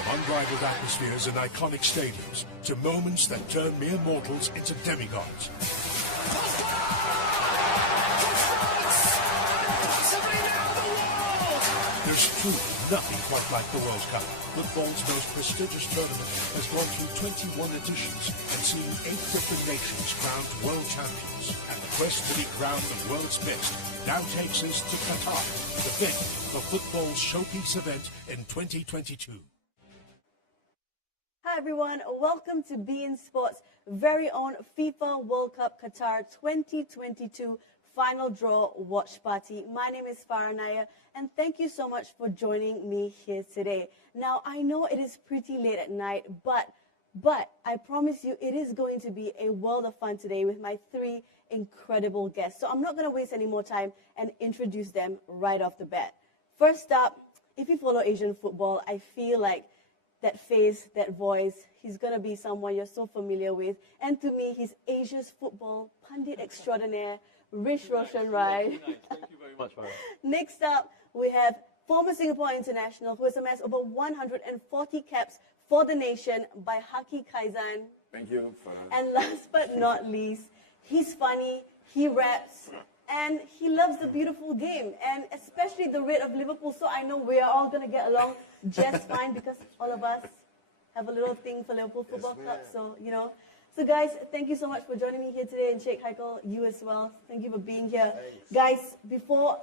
From unrivaled atmospheres and iconic stadiums to moments that turn mere mortals into demigods. There's truly nothing quite like the World Cup. Football's most prestigious tournament has gone through 21 editions and seen 8 different nations crowned world champions. And the quest to be crowned the world's best now takes us to Qatar, the venue for football's showpiece event in 2022. Hi everyone, welcome to beIN Sports' very own FIFA World Cup Qatar 2022 Final Draw Watch Party. My name is Farrah Nair, and thank you so much for joining me here today. Now, I know it is pretty late at night, but I promise you it is going to be a world of fun today with my 3 incredible guests. So I'm not going to waste any more time and introduce them right off the bat. First up, if you follow Asian football, I feel like that face, that voice, he's going to be someone you're so familiar with. And to me, he's Asia's football pundit extraordinaire, Rhysh Roshan Rai. Thank you very much, Farrah. Next up, we have former Singapore international who has amassed over 140 caps for the nation, Baihakki Khaizan. Thank you, Farrah. And last but not least, he's funny, he raps, and he loves the beautiful game, and especially the red of Liverpool. So I know we are all going to get along just fine because all of us have a little thing for Liverpool Football Club. So, you know. So guys, thank you so much for joining me here today, and Sheikh, Haikel, you as well. Thank you for being here. Thanks. Guys, before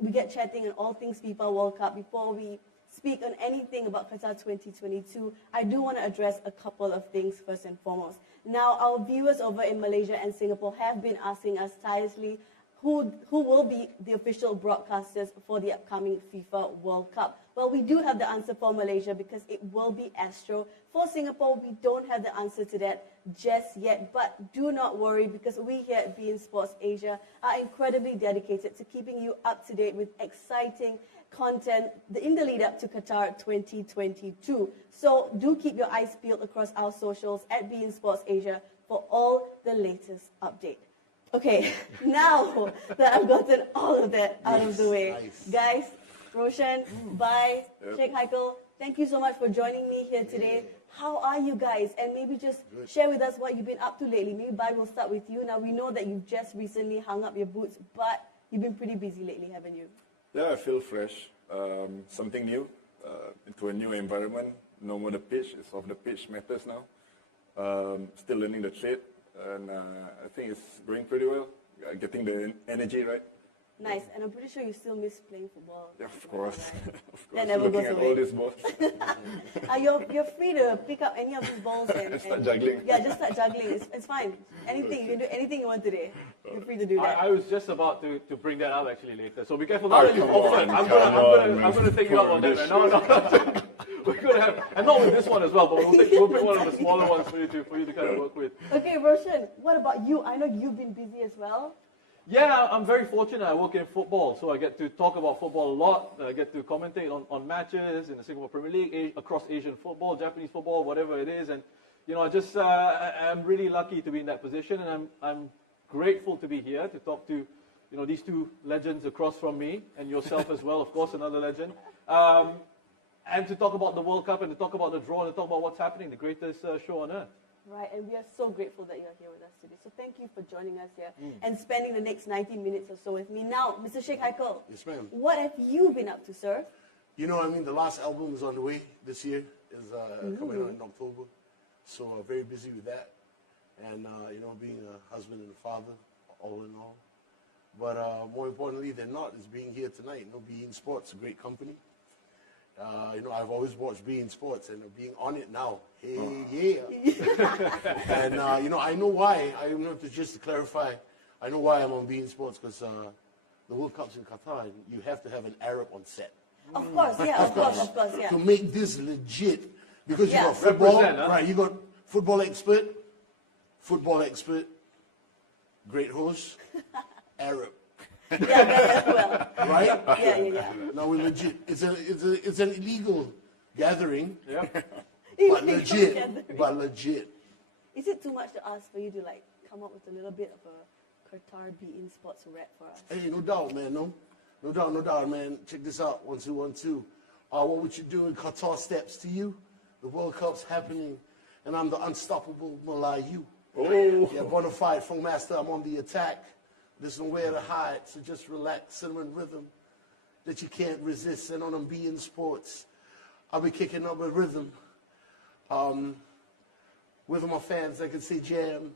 we get chatting on all things FIFA World Cup, before we speak on anything about Qatar 2022, I do want to address a couple of things first and foremost. Now, our viewers over in Malaysia and Singapore have been asking us tirelessly who will be the official broadcasters for the upcoming FIFA World Cup. Well, we do have the answer for Malaysia because it will be Astro. For Singapore, we don't have the answer to that just yet, but do not worry because we here at beIN Sports Asia are incredibly dedicated to keeping you up to date with exciting content in the lead up to Qatar 2022. So do keep your eyes peeled across our socials at beIN Sports Asia for all the latest update. Okay, now that I've gotten all of that out of the way, guys, Roshan, Bai, Sheikh, Haikel, thank you so much for joining me here today. How are you guys? And maybe just share with us what you've been up to lately. Maybe Bai, will start with you. Now, we know that you've just recently hung up your boots, but you've been pretty busy lately, haven't you? Yeah, I feel fresh. Something new, into a new environment. No more the pitch, it's off the pitch matters now. Still learning the trade, and I think it's going pretty well. Getting the energy right. Nice, and I'm pretty sure you still miss playing football. Yeah, of course. Of course. That never Looking goes at away. all these balls. You're free to pick up any of these balls and Start juggling. Yeah, just start juggling. It's fine. Anything, you can do anything you want today. You're free to do that. I was just about to bring that up actually later. So be careful. Now that you've offered, I'm going to take you up on that. Man. No. We're going to have, and not with this one as well, but we'll pick one of the smaller ones for you to kind of work with. Okay, Roshan, what about you? I know you've been busy as well. Yeah, I'm very fortunate. I work in football, so I get to talk about football a lot. I get to commentate on matches in the Singapore Premier League, across Asian football, Japanese football, whatever it is. And you know, I'm really lucky to be in that position, and I'm grateful to be here to talk to these 2 legends across from me, and yourself as well, of course, another legend. And to talk about the World Cup, and to talk about the draw, and to talk about what's happening, the greatest show on earth. Right, and we are so grateful that you're here with us today. So thank you for joining us here and spending the next 90 minutes or so with me. Now, Mr. Sheikh Haikel. Yes, ma'am. What have you been up to, sir? You know, I mean, the last album is on the way this year. Is coming out in October. So very busy with that. And, being a husband and a father, all in all. But more importantly than not is being here tonight. beIN Sports, a great company. I've always watched beIN Sports, and being on it now, hey, yeah. And, I know why. I don't have to just clarify. I know why I'm on beIN Sports, because the World Cup's in Qatar, and you have to have an Arab on set. Of course, yeah, of course, yeah. To make this legit, because you got football, right? You got football expert, great host, Arab. Yeah, well. Right? Yeah. No, we're legit. It's an illegal gathering, But legit. Is it too much to ask for you to come up with a little bit of a Qatar beIN Sports rap for us? Hey, no doubt, man. No doubt, man. Check this out. 1 2 1 2. What would you do in Qatar steps to you? The World Cup's happening, and I'm the unstoppable Malayu. Oh. Yeah, bona fide funk master. I'm on the attack. There's nowhere to hide, so just relax. Cinnamon rhythm that you can't resist. And on being sports, I'll be kicking up a rhythm. With my fans, I can say jam.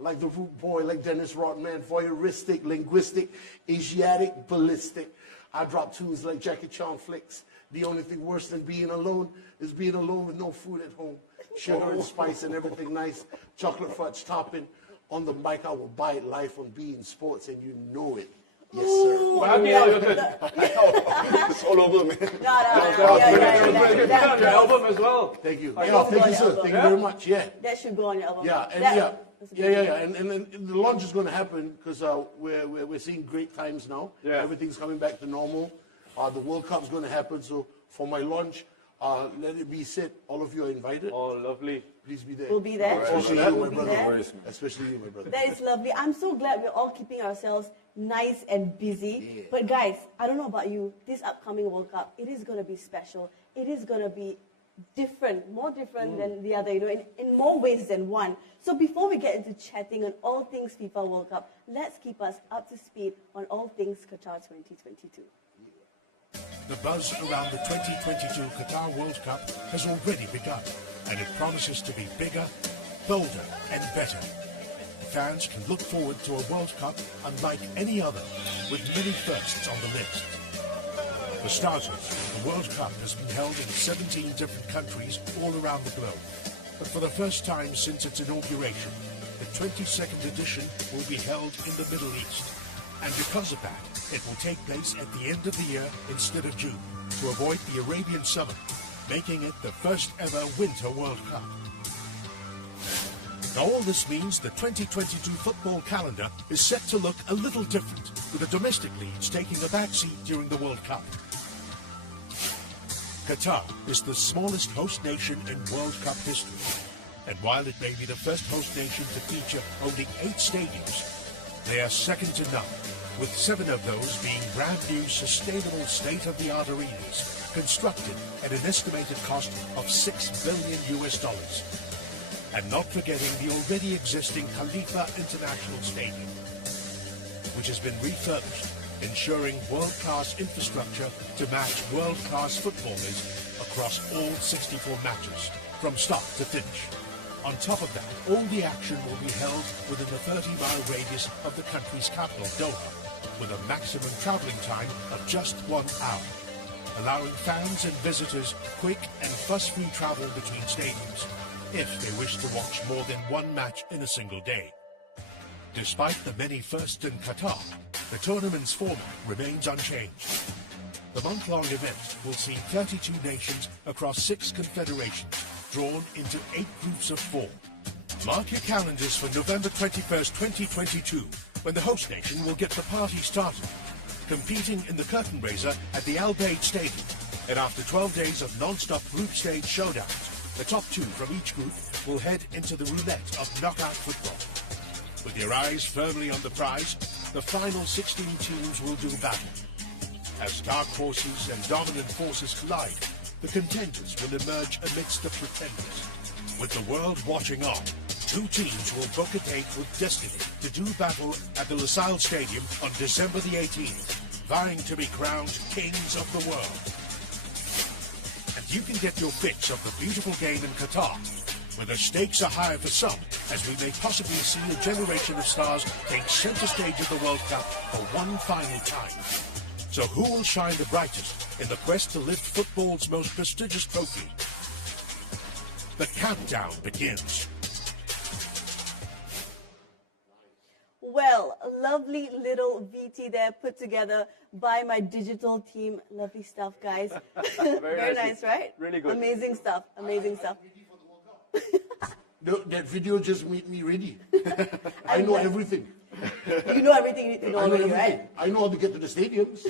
Like the Root Boy, like Dennis Rodman, voyeuristic, linguistic, Asiatic, ballistic. I drop tunes like Jackie Chan flicks. The only thing worse than being alone is being alone with no food at home. Sugar and spice and everything nice. Chocolate fudge topping. On the mic, I will bite life on being sports, and you know it. Yes, sir. It's all over, man. Your album as well. Thank you. Yeah, thank you, sir. Thank you very much. Yeah. That should go on your album. Yeah, and And then the launch is going to happen because we're seeing great times now. Yeah. Everything's coming back to normal. The World Cup's going to happen. So for my launch, let it be said, all of you are invited. Oh, lovely. Please be there. We'll be there. Especially you, my brother. There. Especially you, my brother. That is lovely. I'm so glad we're all keeping ourselves nice and busy. Yeah. But guys, I don't know about you, this upcoming World Cup, it is going to be special. It is going to be different, more different than the other, in more ways than one. So before we get into chatting on all things FIFA World Cup, let's keep us up to speed on all things Qatar 2022. The buzz around the 2022 Qatar World Cup has already begun, and it promises to be bigger, bolder, and better. Fans can look forward to a World Cup unlike any other, with many firsts on the list. For starters, the World Cup has been held in 17 different countries all around the globe. But for the first time since its inauguration, the 22nd edition will be held in the Middle East. And because of that, it will take place at the end of the year instead of June, to avoid the Arabian summer, making it the first ever Winter World Cup. Now all this means the 2022 football calendar is set to look a little different, with the domestic leagues taking a backseat during the World Cup. Qatar is the smallest host nation in World Cup history. And while it may be the first host nation to feature only 8 stadiums, they are second to none, with 7 of those being brand new sustainable state-of-the-art arenas, constructed at an estimated cost of $6 billion. And not forgetting the already existing Khalifa International Stadium, which has been refurbished, ensuring world-class infrastructure to match world-class footballers across all 64 matches, from start to finish. On top of that, all the action will be held within the 30-mile radius of the country's capital, Doha, with a maximum travelling time of just 1 hour, allowing fans and visitors quick and fuss-free travel between stadiums, if they wish to watch more than 1 match in a single day. Despite the many firsts in Qatar, the tournament's format remains unchanged. The month-long event will see 32 nations across 6 confederations drawn into 8 groups of 4. Mark your calendars for November 21st, 2022, when the host nation will get the party started, competing in the curtain raiser at the Al Bayt Stadium. And after 12 days of non-stop group stage showdowns, the top 2 from each group will head into the roulette of knockout football. With your eyes firmly on the prize, the final 16 teams will do battle. As dark horses and dominant forces collide, the contenders will emerge amidst the pretenders. With the world watching on, 2 teams will book a date with destiny to do battle at the Lusail Stadium on December the 18th, vying to be crowned kings of the world. And you can get your fix of the beautiful game in Qatar, where the stakes are higher for some, as we may possibly see a generation of stars take center stage of the World Cup for one final time. So who will shine the brightest in the quest to lift football's most prestigious trophy? The countdown begins. Well, a lovely little VT there put together by my digital team. Lovely stuff, guys. Very nice, right? Really good. Amazing stuff. Amazing stuff. That video just made me ready. I know everything. You know everything you need to know I know already, everything. right? I know how to get to the stadiums.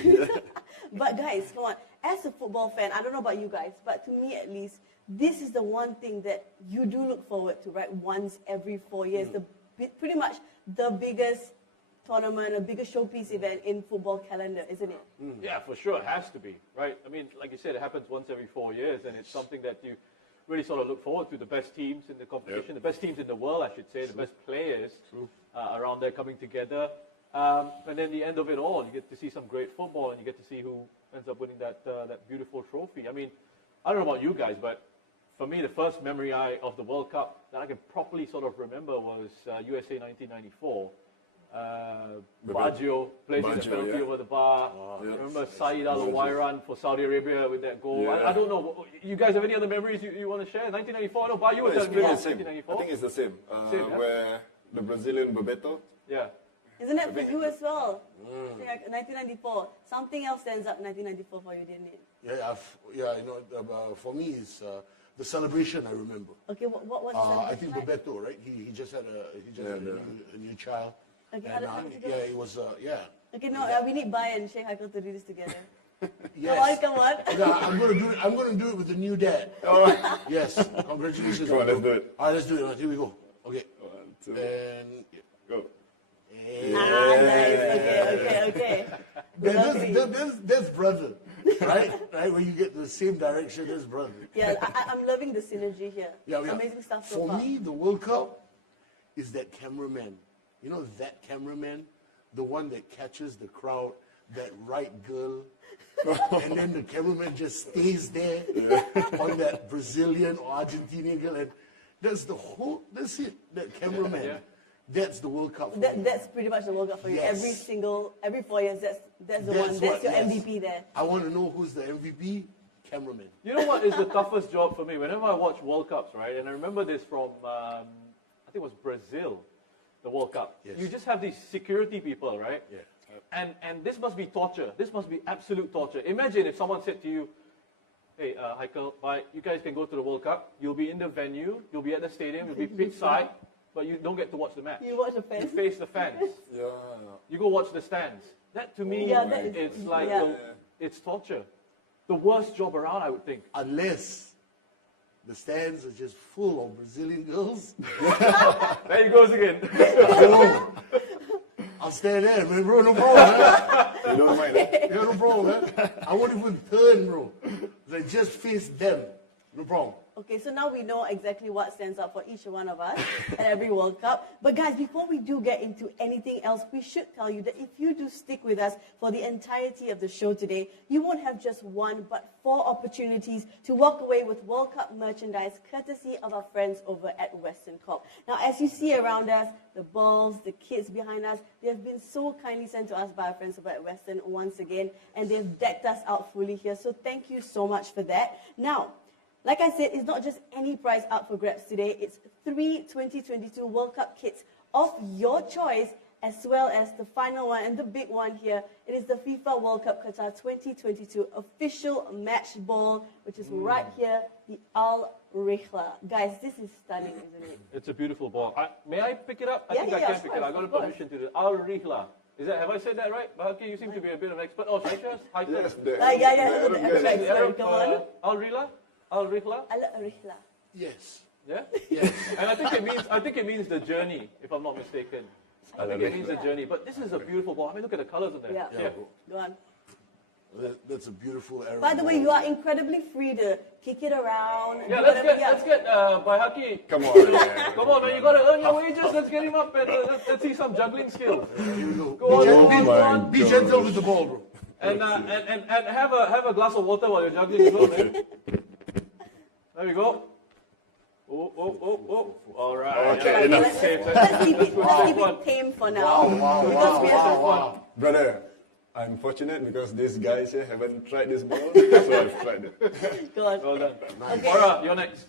But guys, come on. As a football fan, I don't know about you guys, but to me at least, this is the one thing that you do look forward to, right? Once every 4 years. Pretty much the biggest tournament, a bigger showpiece event in football calendar, isn't it? Yeah, for sure, it has to be, right? I mean, like you said, it happens once every 4 years, and it's something that you really sort of look forward to. The best teams in the competition, the best teams in the world, I should say, the best players around there coming together. And then the end of it all, you get to see some great football, and you get to see who ends up winning that beautiful trophy. I mean, I don't know about you guys, but for me, the first memory of the World Cup that I can properly sort of remember was USA 1994. Baggio placing the penalty over the bar. I remember Saeed Al-Wairan for Saudi Arabia with that goal. I don't know. You guys have any other memories you want to share? 1994? No, Baggio was telling me about 1994. I think it's the same. Where the Brazilian Bebeto. Yeah. Isn't it for you as well? 1994. Something else stands up 1994 for you, didn't it? For me, it's the celebration. I remember. Okay, what was the celebration? I think Bebeto, right? He just had a new child. Okay, And, it was Okay, no, we need Bai and Sheikh Haikel to do this together. Yes. Come on. Yeah, I'm gonna do it with the new dad. Yes. Congratulations. Come on, let's do it. All right, let's do it. Here we go. Okay. 1, 2, And go. Nice. Okay. There's brother, right? Right, when you get the same direction as brother. Yeah, I'm loving the synergy here. Yeah. Amazing stuff so For far. me, the World Cup is that cameraman. You know that cameraman, the one that catches the crowd, that right girl, and then the cameraman just stays there on that Brazilian or Argentinian girl, and that's it. That cameraman. Yeah. That's the World Cup for me. That's pretty much the World Cup for you. Yes. Every 4 years, that's the one. That's your MVP there. I want to know who's the MVP. Cameraman. You know what is the toughest job for me? Whenever I watch World Cups, right, and I remember this from, I think it was Brazil, the World Cup. Yes. You just have these security people, right? Yeah. And this must be torture. This must be absolute torture. Imagine if someone said to you, hey, Haikel, you guys can go to the World Cup. You'll be in the venue. You'll be at the stadium. You'll be pitch side. But you don't get to watch the match. You watch the fans. You face the fans. Yeah. You go watch the stands. That to me, it's like, it's torture. The worst job around, I would think. Unless the stands are just full of Brazilian girls. There he goes again. Bro, I'll stand there, man, bro. No problem, man. You don't mind that? Yeah, no problem, man. I won't even turn, bro. I just face them. No problem. Okay, so now we know exactly what stands up for each one of us at every World Cup. But guys, before we do get into anything else, we should tell you that if you do stick with us for the entirety of the show today, you won't have just one, but 4 opportunities to walk away with World Cup merchandise courtesy of our friends over at Weston Corp. Now, as you see around us, the balls, the kids behind us, they have been so kindly sent to us by our friends over at Weston once again, and they've decked us out fully here. So thank you so much for that. Now, like I said, it's not just any prize up for grabs today. It's 3 2022 World Cup kits of your choice, as well as the final one and the big one here. It is the FIFA World Cup Qatar 2022 official match ball, which is right here, the Rihla. Guys, this is stunning, isn't it? It's a beautiful ball. May I pick it up? I think I yeah, can pick it up. I got a permission to do it. Rihla. Have I said that right? Baihakki, you seem to be a bit of an expert. Oh, should I just? Yes, Yeah. Come on. Rihla? Rihla? Rihla. Yes. Yeah? Yes. And I think it means the journey, if I'm not mistaken. I think it means the journey. But this is a beautiful ball. I mean, look at the colors on there. Yeah. Go on. That's a beautiful arrow. By the way, you are incredibly free to kick it around. Yeah, let's get Baihakki. Come on, man. Come on, man. You got to earn your wages. Let's get him up and let's see some juggling skills. Here we go. Go on. Be gentle with the ball, bro. And have a glass of water while you're juggling as well, man. There we go. Oh. All right. Okay, yeah, enough. Let's keep it tame for now. Wow. Brother, I'm fortunate because these guys here haven't tried this ball, so I've tried it. Good. Well done. Okay. Farrah, you're next.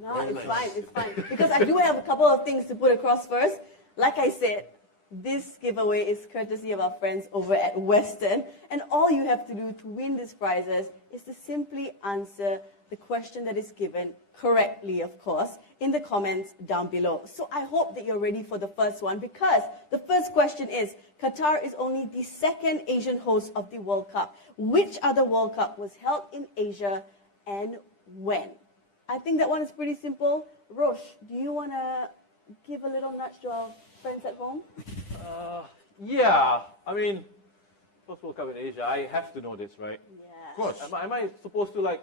No, it's fine. Because I do have a couple of things to put across first. Like I said, this giveaway is courtesy of our friends over at Weston. And all you have to do to win these prizes is to simply answer the question that is given correctly, of course, in the comments down below. So I hope that you're ready for the first one, because the first question is, Qatar is only the 2nd Asian host of the World Cup. Which other World Cup was held in Asia and when? I think that one is pretty simple. Rosh, do you want to give a little nudge to our friends at home? Yeah, I mean, first World Cup in Asia, I have to know this, right? Yeah. Of course. Am I supposed to like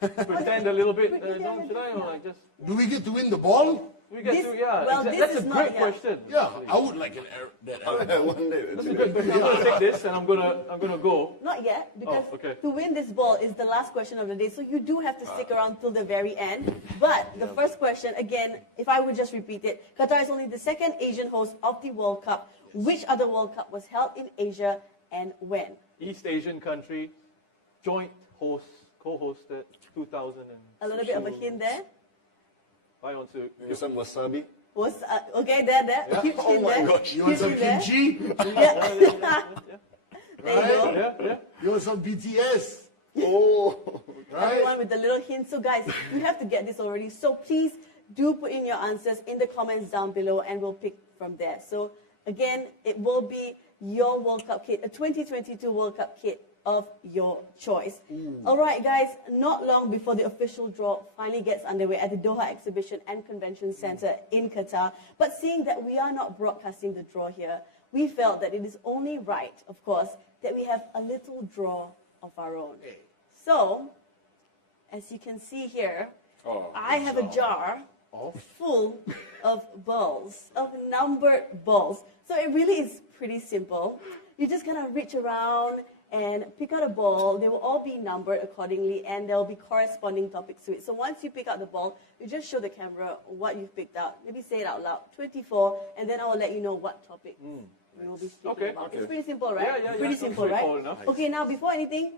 pretend a little bit? Don't, should I? Or like just Do we get to win the ball? we get This- to yeah. well, this That's is a not- great yeah. question. Yeah, actually. I would like that era. One day. That's a good question. I'm gonna take this and I'm gonna go. Not yet, because Oh, okay. to win this ball is the last question of the day, so you do have to stick around till the very end. But the first question, again, if I would just repeat it, Qatar is only the second Asian host of the World Cup. Which other World Cup was held in Asia and when? East Asian country, joint host, co-hosted 2000 and. A little bit of a hint there. I want to. Maybe some wasabi. Was okay there. Huge Oh hint my there. gosh. You want Huge some hint there. kimchi? Yeah. There you go. Yeah. You want some BTS? Oh. Right? Everyone with the little hint. So guys, you have to get this already. So please do put in your answers in the comments down below and we'll pick from there. So again, it will be your World Cup kit, a 2022 World Cup kit of your choice. All right, guys, not long before the official draw finally gets underway at the Doha Exhibition and Convention Center in Qatar. But seeing that we are not broadcasting the draw here, we felt that it is only right, of course, that we have a little draw of our own. So, as you can see here, I have a jar full of balls, of numbered balls. So it really is pretty simple. You just kind of reach around and pick out a ball. They will all be numbered accordingly, and there will be corresponding topics to it. So once you pick out the ball, you just show the camera what you've picked out. Maybe say it out loud, 24, and then I will let you know what topic we will be speaking about. It's pretty simple, right? Yeah, Pretty simple, right? straightforward enough. Okay, now before anything,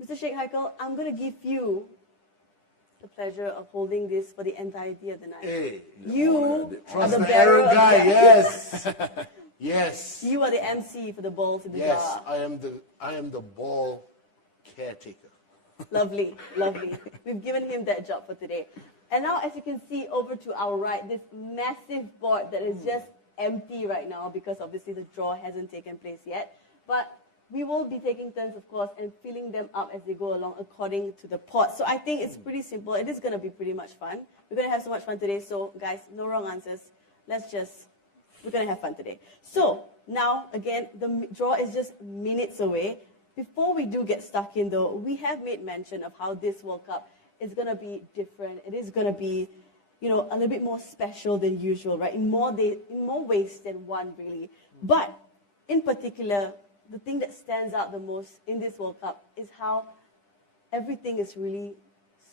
Mr. Sheikh Haikel, I'm going to give you the pleasure of holding this for the entirety of the night. Hey, You are trust the the bearer Aaron of guy, the- yes. Yes. You are the MC for the balls in the Yes, jar. I am the ball caretaker. Lovely, lovely. We've given him that job for today. And now, as you can see over to our right, this massive board that is just empty right now because obviously the draw hasn't taken place yet. But we will be taking turns, of course, and filling them up as they go along according to the pot. So I think it's pretty simple. It is going to be pretty much fun. We're going to have so much fun today. So, guys, no wrong answers. We're going to have fun today. So, now, again, the draw is just minutes away. Before we do get stuck in, though, we have made mention of how this World Cup is going to be different. It is going to be, a little bit more special than usual, right? In more ways than one, really. But, in particular, the thing that stands out the most in this World Cup is how everything is really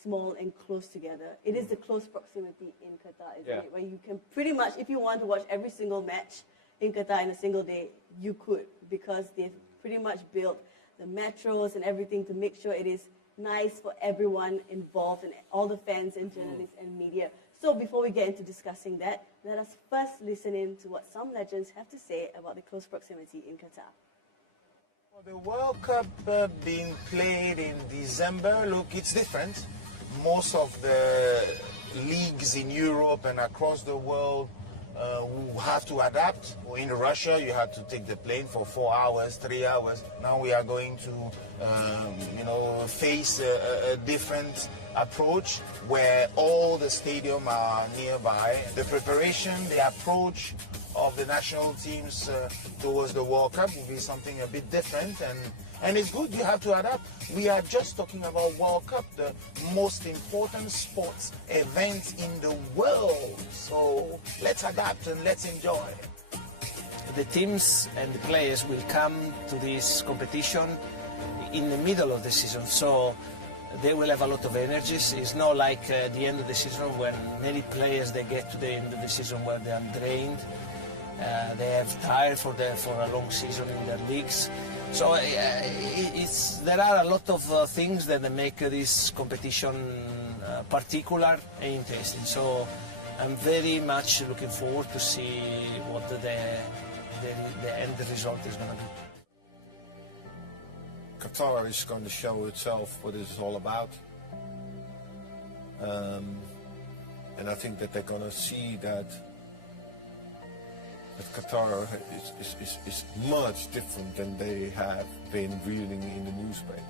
small and close together. It is the close proximity in Qatar, isn't it? Where you can pretty much, if you want to watch every single match in Qatar in a single day, you could, because they've pretty much built the metros and everything to make sure it is nice for everyone involved and all the fans and journalists and media. So before we get into discussing that, let us first listen in to what some legends have to say about the close proximity in Qatar. The World Cup being played in December, look, it's different. Most of the leagues in Europe and across the world will have to adapt. In Russia, you had to take the plane for 4 hours, 3 hours. Now we are going to, face a different approach where all the stadiums are nearby. The preparation, the approach of the national teams towards the World Cup will be something a bit different, and it's good. You have to adapt. We are just talking about World Cup, the most important sports event in the world. So let's adapt and let's enjoy. The teams and the players will come to this competition in the middle of the season, so they will have a lot of energies. It's not like the end of the season when many players they get to the end of the season where they are drained. They have tired for a long season in their leagues. So there are a lot of things that make this competition particular and interesting. So I'm very much looking forward to see what the end result is going to be. Qatar is going to show itself what it's all about. And I think that they're going to see that Qatar is much different than they have been reading in the newspaper.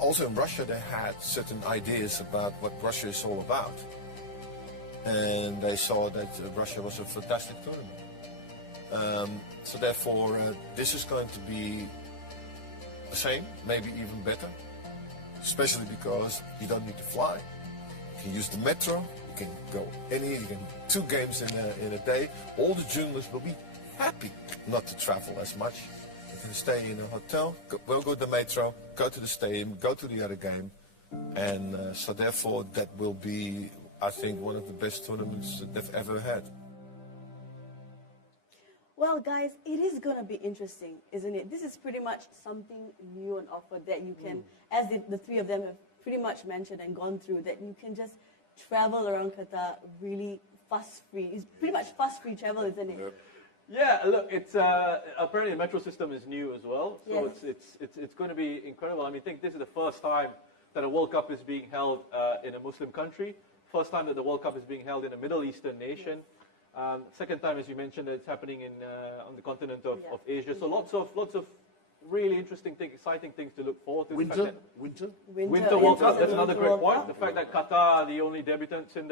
Also in Russia they had certain ideas about what Russia is all about. And they saw that Russia was a fantastic tournament. So therefore, this is going to be the same, maybe even better, especially because you don't need to fly. You can use the metro, you can go you can 2 games in a day. All the journalists will be happy not to travel as much. You can stay in a hotel, go to the metro, go to the stadium, go to the other game. And so therefore, that will be, I think, one of the best tournaments that they've ever had. Well, guys, it is going to be interesting, isn't it? This is pretty much something new on offer that you can, as the 3 of them have pretty much mentioned and gone through, that you can just travel around Qatar really fuss-free. It's pretty much fuss-free travel, isn't it? Yep. Yeah, look, it's apparently the metro system is new as well, so Yes. it's going to be incredible. I mean, I think this is the first time that a World Cup is being held in a Muslim country. First time that the World Cup is being held in a Middle Eastern nation. Second time, as you mentioned, it's happening on the continent of Asia. So lots of really interesting things, exciting things to look forward to. Winter World Cup. That's another great point. The fact that Qatar are the only debutants in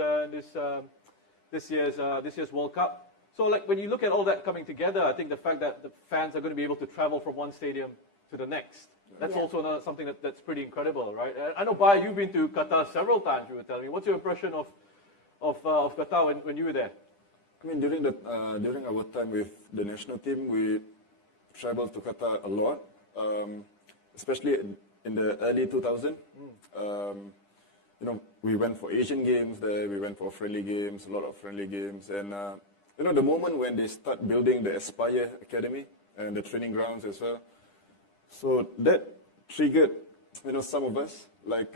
this year's World Cup. So, like, when you look at all that coming together, I think the fact that the fans are going to be able to travel from one stadium to the next, that's also something that's pretty incredible, right? I know, Bai, you've been to Qatar several times, you were telling me. What's your impression of Qatar when you were there? I mean, during our time with the national team, we traveled to Qatar a lot, especially in the early 2000s. You know, we went for Asian games there, we went for friendly games, a lot of friendly games, and you know, the moment when they start building the Aspire Academy and the training grounds as well, so that triggered, you know, some of us like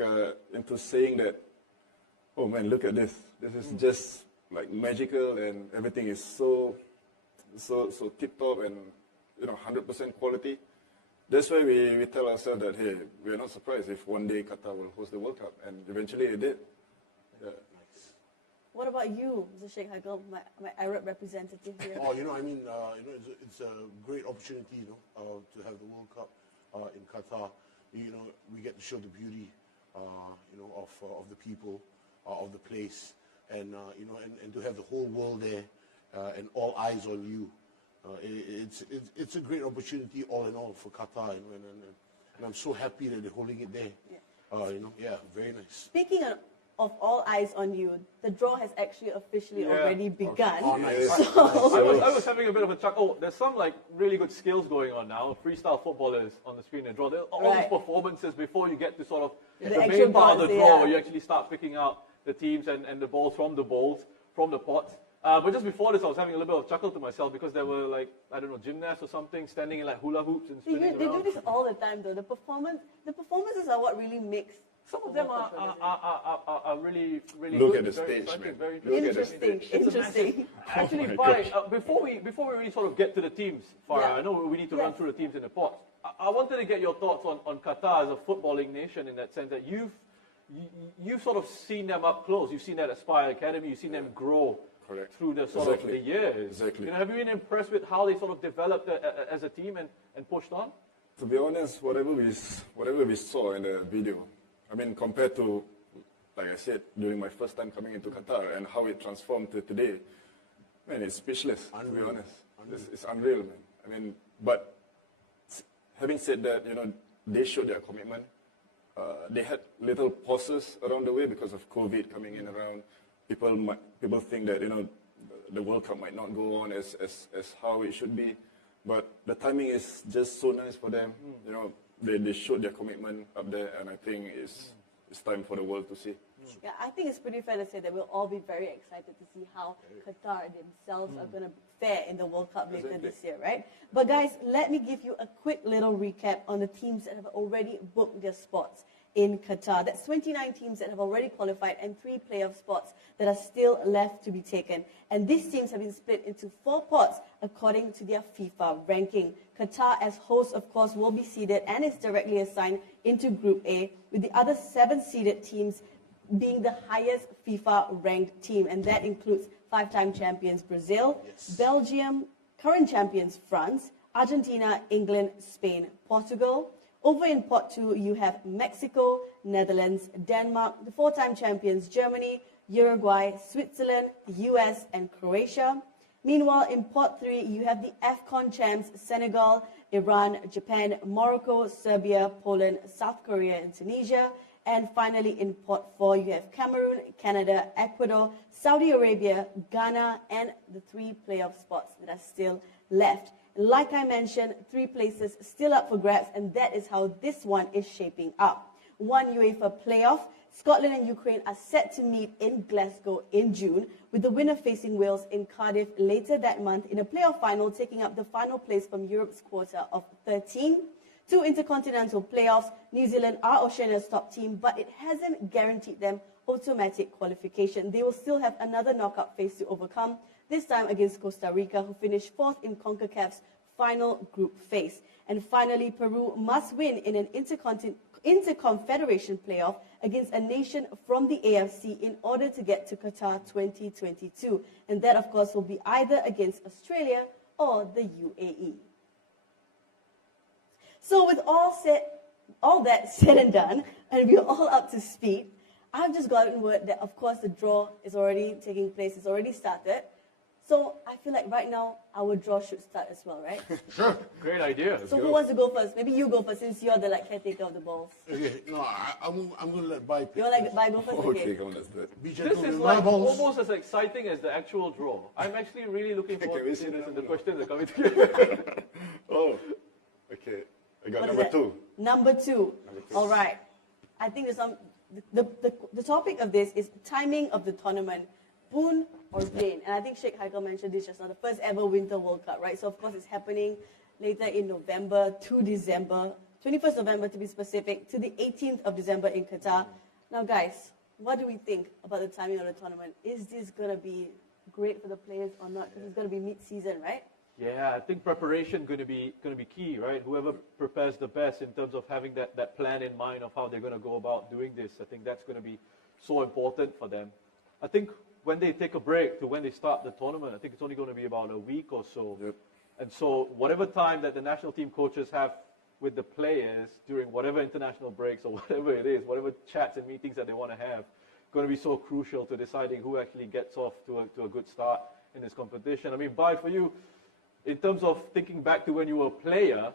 into saying that, oh man, look at this. This is just like magical, and everything is so tip top and, you know, 100% quality. That's why we tell ourselves that, hey, we're not surprised if one day Qatar will host the World Cup, and eventually it did. Yeah. What about you, Mr. Sheikh Haikel, my Arab representative here? Oh, you know, I mean, you know, it's a great opportunity, you know, to have the World Cup in Qatar. You know, we get to show the beauty, you know, of the people, of the place, and you know, and to have the whole world there, and all eyes on you. It's a great opportunity, all in all, for Qatar, you know, and I'm so happy that they're holding it there. Yeah. You know, yeah, very nice. Speaking of all eyes on you, the draw has actually officially already begun. Oh, nice. I was having a bit of a chuckle. Oh, there's some like really good skills going on now. Freestyle footballers on the screen and draw. There are all these performances before you get to sort of the main part of the draw, where you actually start picking out the teams and the balls from the pots. But just before this, I was having a little bit of chuckle to myself because there were, like, I don't know, gymnasts or something standing in like hula hoops and spinning around. They do this all the time, though. The performances are what really makes. Some of them are really Look good. at the stage, man. Very Interesting. Actually, before we really sort of get to the teams, Farrah, I know we need to run through the teams in the pot. I wanted to get your thoughts on Qatar as a footballing nation, in that sense that you've sort of seen them up close. You've seen that Aspire Academy. You've seen them grow through the sort of the years. Exactly. You know, have you been impressed with how they sort of developed as a team and pushed on? To be honest, whatever we saw in the video, I mean, compared to, like I said, during my first time coming into Qatar and how it transformed to today, man, it's speechless, to be honest. It's unreal, man. I mean, but having said that, you know, they showed their commitment. They had little pauses around the way because of COVID coming in around. People think that, you know, the World Cup might not go on as how it should be, but the timing is just so nice for them. You know, they showed their commitment up there, and I think it's time for the world to see. Yeah, I think it's pretty fair to say that we'll all be very excited to see how Qatar themselves are going to fare in the World Cup later this year, right? But guys, let me give you a quick little recap on the teams that have already booked their spots in Qatar. That's 29 teams that have already qualified and 3 playoff spots that are still left to be taken. And these teams have been split into 4 pots according to their FIFA ranking. Qatar, as host, of course, will be seeded and is directly assigned into Group A, with the other 7 seeded teams being the highest FIFA ranked team. And that includes 5-time champions Brazil, Belgium, current champions France, Argentina, England, Spain, Portugal. Over in Pot 2, you have Mexico, Netherlands, Denmark, the 4-time champions Germany, Uruguay, Switzerland, the US, and Croatia. Meanwhile, in pot 3, you have the AFCON champs Senegal, Iran, Japan, Morocco, Serbia, Poland, South Korea, and Tunisia. And finally, in pot 4, you have Cameroon, Canada, Ecuador, Saudi Arabia, Ghana, and the 3 playoff spots that are still left. Like I mentioned, 3 places still up for grabs, and that is how this one is shaping up. 1 UEFA playoff. Scotland and Ukraine are set to meet in Glasgow in June, with the winner facing Wales in Cardiff later that month in a playoff final, taking up the final place from Europe's quarter of 13. 2 intercontinental playoffs. New Zealand are Oceania's top team, but it hasn't guaranteed them automatic qualification. They will still have another knockout phase to overcome, this time against Costa Rica, who finished 4th in CONCACAF's final group phase. And finally, Peru must win in an interconfederation playoff against a nation from the AFC in order to get to Qatar 2022. And that, of course, will be either against Australia or the UAE. So with all that said and done, and we're all up to speed, I've just gotten word that, of course, the draw is already taking place. It's already started. So I feel like right now, our draw should start as well, right? Sure. Great idea. So who wants to go first? Maybe you go first, since you're the caretaker of the balls. Okay, no, I'm going to let Bai pick. You want to let Bai go first? Okay, come on, let's do it. Be This gentle is with like my balls. almost as exciting as the actual draw. I'm actually really looking forward we to see seeing this the and the number? questions are coming together. Oh, okay. I got What is number that? 2. Number two. All right. I think there's the topic of this is timing of the tournament, boon or rain. And I think Sheikh Haikel mentioned this just now, the first ever Winter World Cup, right? So of course it's happening later in November to December, 21st November to be specific, to the 18th of December in Qatar. Now guys, what do we think about the timing of the tournament? Is this going to be great for the players or not? Because it's going to be mid-season, right? Yeah, I think preparation going to be key, right? Whoever prepares the best in terms of having that plan in mind of how they're going to go about doing this, I think that's going to be so important for them. I think when they take a break to when they start the tournament, I think it's only going to be about a week or so. Yep. And so whatever time that the national team coaches have with the players during whatever international breaks or whatever it is, whatever chats and meetings that they want to have, going to be so crucial to deciding who actually gets off to a good start in this competition. I mean, Bai, for you, in terms of thinking back to when you were a player,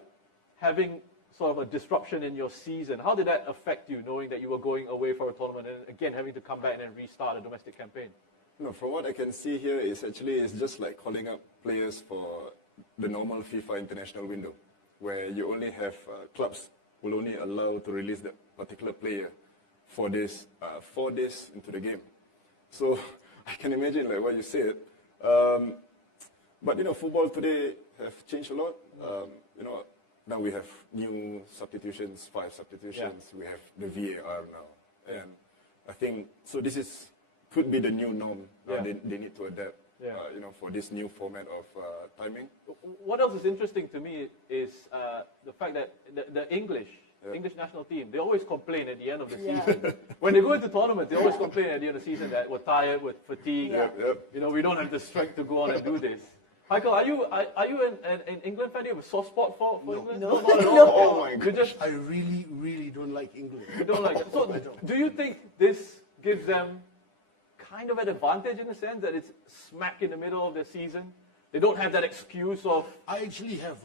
having sort of a disruption in your season, how did that affect you, knowing that you were going away for a tournament and again having to come back and then restart a domestic campaign? No, from what I can see here, it's just like calling up players for the normal FIFA international window, where you only have clubs will only allow to release that particular player for this 4 days into the game. So I can imagine like what you said. But football today have changed a lot. Now we have new substitutions, 5 substitutions. Yeah. We have the VAR now, and I think so. This could be the new norm. Yeah. They need to adapt. Yeah. For this new format of timing. What else is interesting to me is the fact that the English national team, they always complain at the end of the season. When they go into tournaments, they always complain at the end of the season that we're tired, we're fatigued. Yeah. We don't have the strength to go on and do this. Haikel, are you an England fan? Do you have a soft spot for England? No. Not at all. No. Oh my God! I really, really don't like England. You don't like it. So, do you think this gives them kind of an advantage in the sense that it's smack in the middle of the season? They don't have that excuse of. I actually have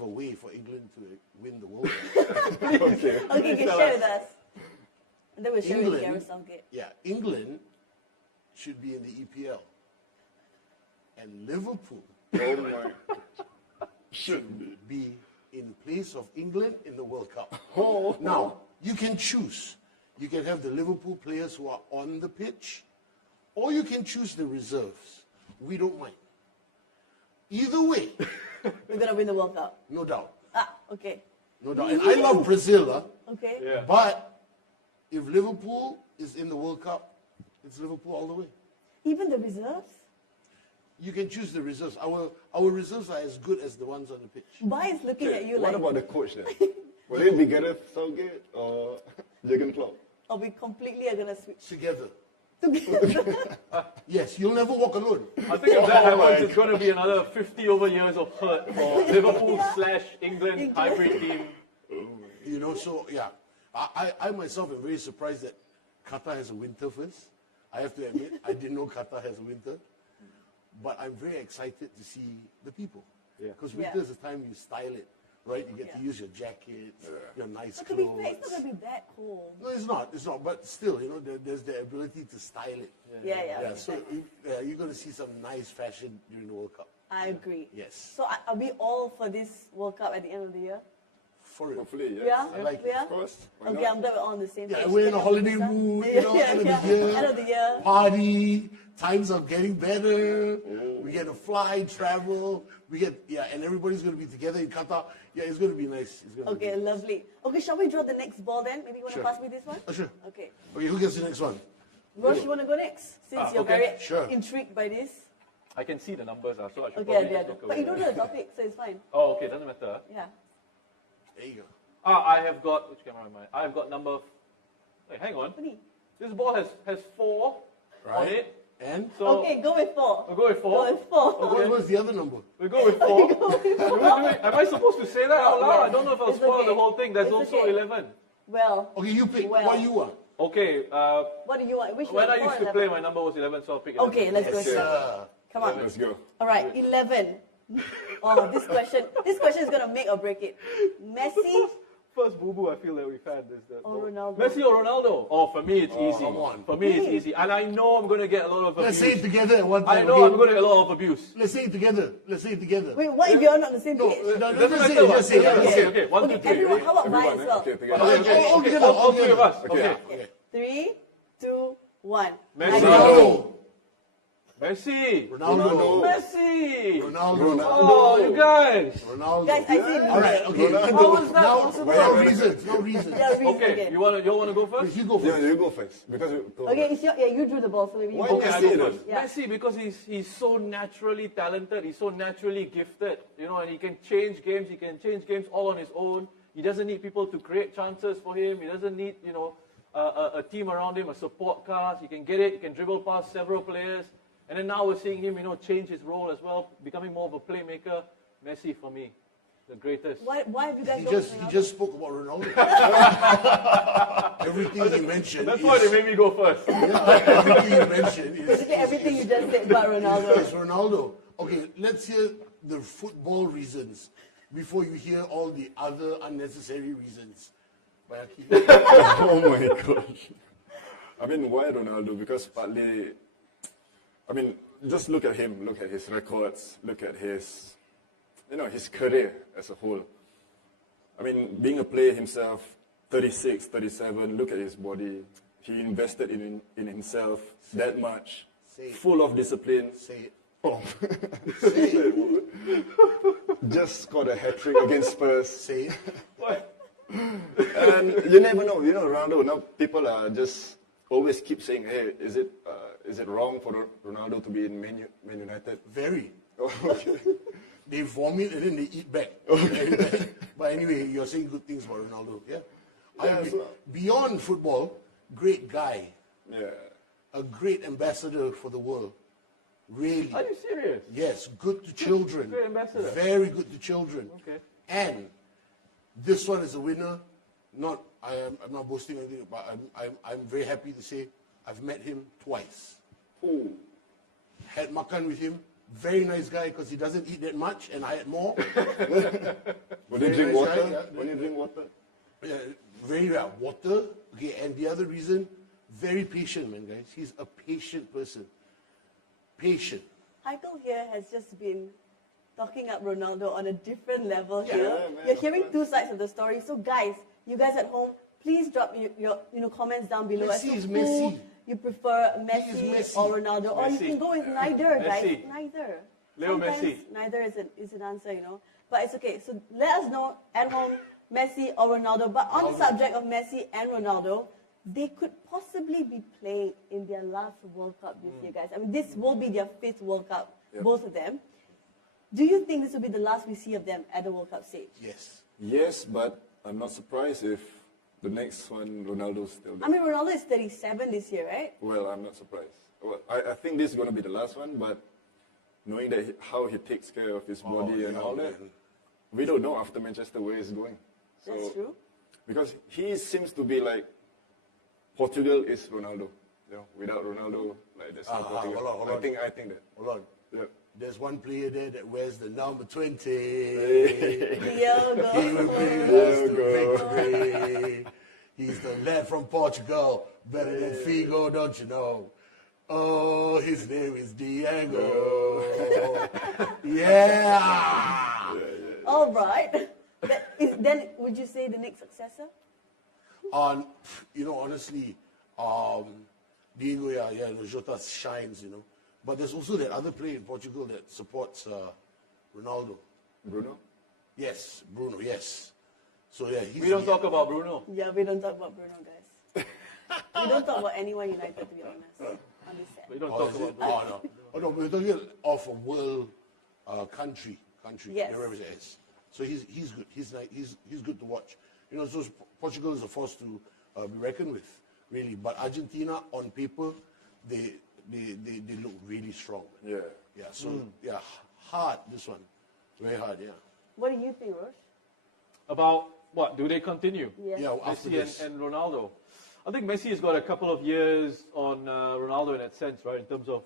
a way for England to win the World Cup. Okay, you can share with us. And then we'll share with Gareth Southgate. Yeah, England should be in the EPL. And Liverpool should be in place of England in the World Cup. Now, you can choose. You can have the Liverpool players who are on the pitch, or you can choose the reserves. We don't mind. Either way. We're going to win the World Cup. No doubt. Okay. No doubt. And I love Brazil. Okay. Yeah. But if Liverpool is in the World Cup, it's Liverpool all the way. Even the reserves? You can choose the reserves. Our reserves are as good as the ones on the pitch. Bai is looking at you what like... about the coach then? Will it be Gareth Southgate or Jurgen Klopp? Or we completely are going to switch Together. together. Yes, you'll never walk alone. I think if that happens, it's going to be another 50 over years of hurt for Liverpool/England hybrid team. So yeah, I myself am very surprised that Qatar has a winter first. I have to admit, I didn't know Qatar has a winter. but I'm very excited to see the people. Yeah. Because winter is the time you style it, right? You get to use your jackets, your nice But to clothes. be fair, it's not going to be that cold. No, it's not. It's not. But still, you know, there's the ability to style it. Yeah. So you're going to see some nice fashion during the World Cup. I agree. Yes. So are we all for this World Cup at the end of the year? For it. Hopefully, yes. Yeah? I like it. Yeah? Of course. Why Okay, not? I'm glad we're all on the same page. Yeah, we're in a holiday mood, you know, end of the year. End of the year. Party, times are getting better. We get to fly, travel. And everybody's going to be together in Qatar. Yeah, it's going to be nice. It's gonna Okay, be nice. lovely. Okay, shall we draw the next ball then? Maybe you want to Sure. pass me this one? Oh, sure. Okay. Okay, who gets the next one? Rosh, you want to go next? Since you're okay. very intrigued by this. I can see the numbers, so I should Okay, probably yeah. just look But you away. don't know the topic, so it's fine. Oh, okay, doesn't matter. Yeah. There you go. I have got, which camera am I? I have got number, wait, hang on. Funny. This ball has 4 on Right. it. And? So Okay, go with 4. we'll go with 4. Go with 4. What was the other number? We go with 4. Am I supposed to say that out loud? I don't know if I'll It's spoil okay. the whole thing. There's It's also okay. 11. Well, Okay, you pick. Well. What you want? Okay, what do you want? Which when one? I 4 used or to play, 11? my number was 11, so I'll pick 11. Okay, let's go. Yes, sir. Come on. Let's go. All right, 11. Oh, this question is going to make or break it. Messi First boo-boo I feel that we've had is that. or Ronaldo? Messi or Ronaldo? Oh, for me it's easy. come on. For me it's easy. And I know I'm going to get a lot of Let's say abuse. it together at one time. I know okay? I'm going to get a lot of abuse. Let's say it together. Let's say it together. Wait, what if you're not on the same page? No, Doesn't just say matter it. what. Just say it. Okay, Just say it. okay. 1, 2, 3. Everyone, how about mine as well? Okay, together. All together. All 3 of us. Okay. Okay. 3, 2, 1. Messi. Ronaldo. Messi. Ronaldo. Messi. Ronaldo. Oh, you guys. Ronaldo. Guys, I see. All right, okay. How is that Now, possible? no reasons. No reasons. Yeah, reason, Okay, you want to go first? You go Yeah, first. you go first. Because Okay, it's your, you drew the ball, so maybe you Why go Messi Okay, I first. go then? first. Yeah. Messi, because he's so naturally talented, he's so naturally gifted, and he can change games all on his own. He doesn't need people to create chances for him. He doesn't need, a team around him, a support cast. He can get it. He can dribble past several players. And then now we're seeing him, change his role as well, becoming more of a playmaker. Messi for me, the greatest. Why have you guys He gone just for he Ronaldo? just spoke about Ronaldo. Everything he mentioned. That's is, why they made me go first. everything he mentioned is, Basically, everything you just said about Ronaldo. is Ronaldo. Okay, let's hear the football reasons before you hear all the other unnecessary reasons. Baihakki. Oh my gosh. I mean, why Ronaldo? Because partly, just look at him, look at his records, look at his, his career as a whole. I mean, being a player himself, 36, 37, look at his body. He invested in himself that much, Say it. full of discipline. Say it. Oh. Say it. Just scored a hat-trick against Spurs. Say it. And you never know, Ronaldo, now people are just always keep saying, hey, is it wrong for Ronaldo to be in Man United? Very. Oh, okay. They vomit and then they eat back. But anyway, you're saying good things about Ronaldo, yeah? Yeah, so- Beyond football, great guy. Yeah. A great ambassador for the world. Really. Are you serious? Yes, good to children. Great ambassador. Very good to children. Okay. And this one is a winner. I'm not boasting anything, but I'm very happy to say I've met him twice. Oh. Had makan with him. Very nice guy because he doesn't eat that much, and I had more. When you Very drink nice water? guy, yeah. When you drink water? Very water. Okay, and the other reason, very patient, man, guys. He's a patient person. Patient. Haikel here has just been talking up Ronaldo on a different level Yeah, here. man, You're hearing two sides of the story. So guys, you guys at home, please drop your comments down below as Messi to is who Messi. you prefer, He Messi, is Messi. or Ronaldo. Or you Messi. can go with neither, guys. Messi. Neither. Leo Sometimes Messi. neither is an answer, But it's okay. So let us know at home, Messi or Ronaldo. But on the subject of Messi and Ronaldo, they could possibly be playing in their last World Cup this year, guys. I mean, this will be their 5th World Cup, both of them. Do you think this will be the last we see of them at the World Cup stage? Yes. Yes, but I'm not surprised if the next one, Ronaldo's still there. I mean, Ronaldo is 37 this year, right? Well, I'm not surprised. Well, I think this is going to be the last one, but knowing that how he takes care of his body and all that, we don't know after Manchester where he's going. So, That's true. Because he seems to be like Portugal is Ronaldo. Without Ronaldo, like there's no Portugal. hold on. I think that. Hold on. Yep. There's one player there that wears the number 20. Diogo. He will bring us to victory. He's the lad from Portugal, better than Figo, don't you know? Oh, his name is Diego. Yeah. All right. Then would you say the next successor? Honestly, Diego, Jota shines, But there's also that other player in Portugal that supports Ronaldo. Bruno? Yes, Bruno, yes. So, yeah, We don't talk about Bruno. Yeah, we don't talk about Bruno, guys. We don't talk about anyone United, to be honest. On this set. We don't talk about Bruno. Oh, no. Oh, no, we're talking of a world country. Yes. Wherever it is. So he's good. He's good to watch. So Portugal is a force to be reckoned with, really. But Argentina, on paper, they look really strong. Yeah. Yeah. So hard this one, very hard. Yeah. What do you think, Rosh? About what? Do they continue? Yeah. After Messi this. and Ronaldo. I think Messi has got a couple of years on Ronaldo in that sense, right? In terms of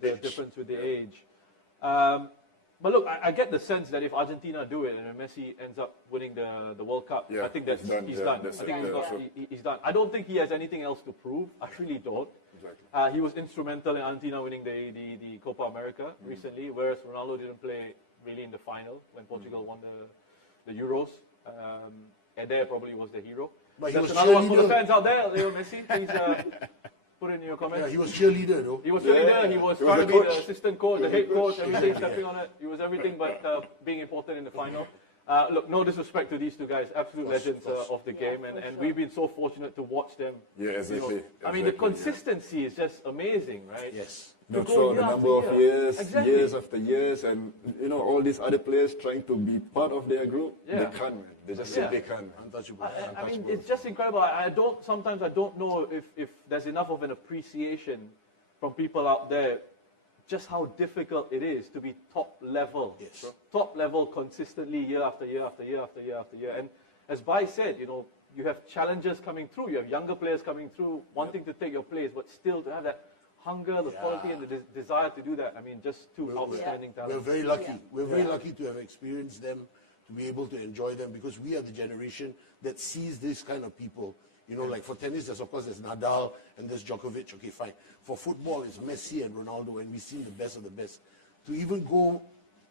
the difference with the age. But look, I get the sense that if Argentina do it and Messi ends up winning the World Cup, I think he's done. He's done. I don't think he has anything else to prove. I really don't. Exactly. He was instrumental in Argentina winning the Copa America recently, whereas Ronaldo didn't play really in the final when Portugal won the Euros. Eder probably was the hero. But That's another one for the fans out there, Leo Messi. Please put in your comments. Yeah, he was cheerleader, though. He was cheerleader. He was trying to be the assistant coach, the head coach, everything, stepping on it. He was everything but being important in the final. Look, no disrespect to these two guys, absolute legends of the game, and we've been so fortunate to watch them. Yeah, exactly. I mean, the consistency is just amazing, right? Yes. Not so the number of years, years after years, and all these other players trying to be part of their group, they can't, man. They just simply can't. Untouchable. I mean, it's just incredible. Sometimes I don't know if there's enough of an appreciation from people out there just how difficult it is to be top level. Yes. Top level consistently year after year after year after year after year. And as Bai said, you have challenges coming through, you have younger players coming through, wanting to take your place, but still to have that hunger, the quality, and the desire to do that. I mean, just two outstanding talents. We're very lucky. We're very lucky to have experienced them, to be able to enjoy them, because we are the generation that sees this kind of people. Like for tennis, there's Nadal and there's Djokovic. Okay, fine. For football, it's Messi and Ronaldo, and we've seen the best of the best. To even go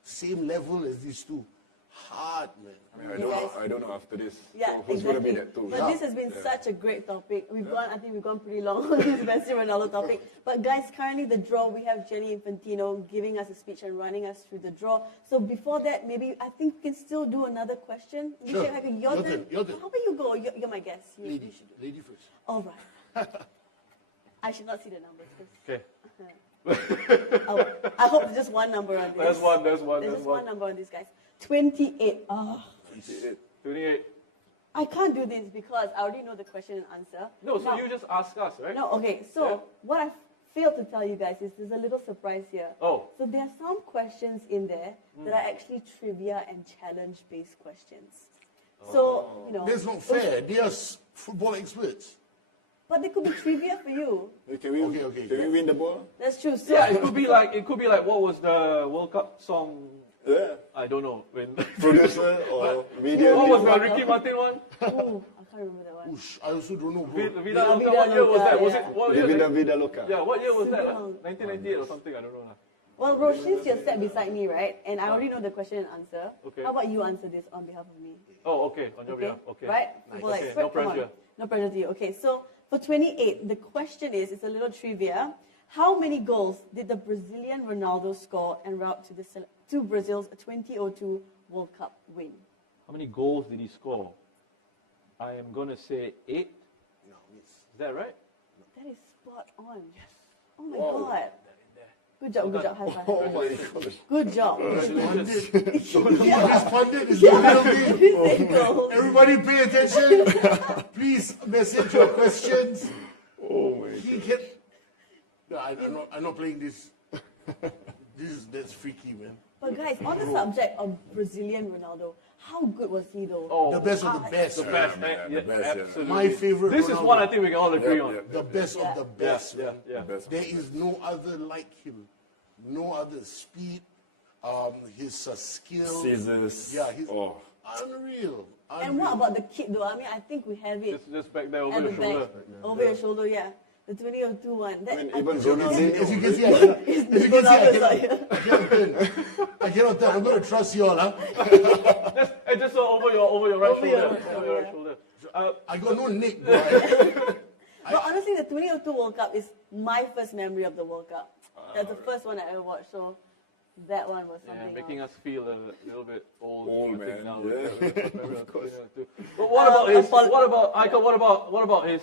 same level as these two, hard, man. I mean, I don't know after this. Yeah, so who's going to be that too? But this has been such a great topic. I think we've gone pretty long on this Messi Ronaldo topic. But guys, currently the draw, we have Gianni Infantino giving us a speech and running us through the draw. So before that, I think we can still do another question. Sure. Your turn. Your turn. How about you go? You're my guest. Lady first. All right. I should not see the numbers. Okay. I hope there's just one number on this. There's one. There's just one number on this, guys. 28. 28. I can't do this because I already know the question and answer. No, so you just ask us, right? No, okay. So what I failed to tell you guys is there's a little surprise here. Oh. So there are some questions in there that are actually trivia and challenge-based questions. So, That's not fair. They are football experts. But they could be trivia for you. Can we win the ball? That's true. So, Yeah, it could be like what was the World Cup song? Yeah. I don't know. Producer or media. What was the Ricky Martin one? oh, I can't remember that one. Oosh, I also don't know, bro. Vida Loca. What year was that? Was it? What year? Vida Loca. Yeah, what year was that? Super long. 1998 or something? I don't know. Well, Rosh, since you're sat beside me, right, and I already know the question and answer, Okay. how about you answer this on behalf of me? Oh, okay. On your behalf. Okay. Right? Nice. Well, Okay, come no pressure. on. No pressure to you. Okay, so for 28, the question is, it's a little trivia. How many goals did the Brazilian Ronaldo score en route to Brazil's 2002 World Cup win? How many goals did he score? I am going to say 8. No, miss. Is that right? That is spot on. Yes. Oh my God. Good job. High five. Oh my God. Good job. This Yeah. pundit is the real deal. This is goals. Everybody pay attention. Please message your questions. Oh my He can. No, I'm not playing this. That's freaky, man. But guys, on the subject of Brazilian Ronaldo, how good was he though? Oh, The best of the best. the man. best. the best, yeah. Absolutely. My favorite. This is Ronaldo. one I think we can all agree on. Yeah. The best of the best, Yeah, man. yeah. The best. There is no other like him. No other speed. His skill. Scissors. Yeah, he's Oh. unreal. And what about the kit though? I mean, I think we have it Just back there over at the the shoulder. back. Over your shoulder, yeah. The 2002 one. That, I mean, I even think Ronaldinho. As you can see, I cannot turn. I cannot turn. I'm going to trust you all. Huh? Just over your right Over your shoulder. right Over your right shoulder. shoulder. I got no nick, bro. But honestly, the 2002 World Cup is my first memory of the World Cup. That's the first one I ever watched, so that one was something Making else. us feel a little bit old. Old, I think, man. now. Yeah. Of course. But what about his? What about his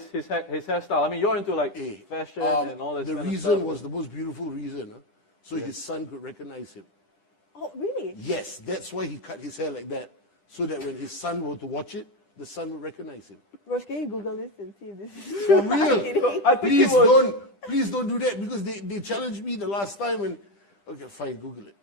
hairstyle? I mean, you're into like fashion and all this. The kind of reason stuff. was the most beautiful reason. Huh? So his son could recognize him. Oh, really? Yes, that's why he cut his hair like that. So that when his son were to watch it, the son would recognize him. Rosh, can you Google this and see if this is For I'm real. kidding. I think Please don't do that because they challenged me the last time and okay, fine, Google it.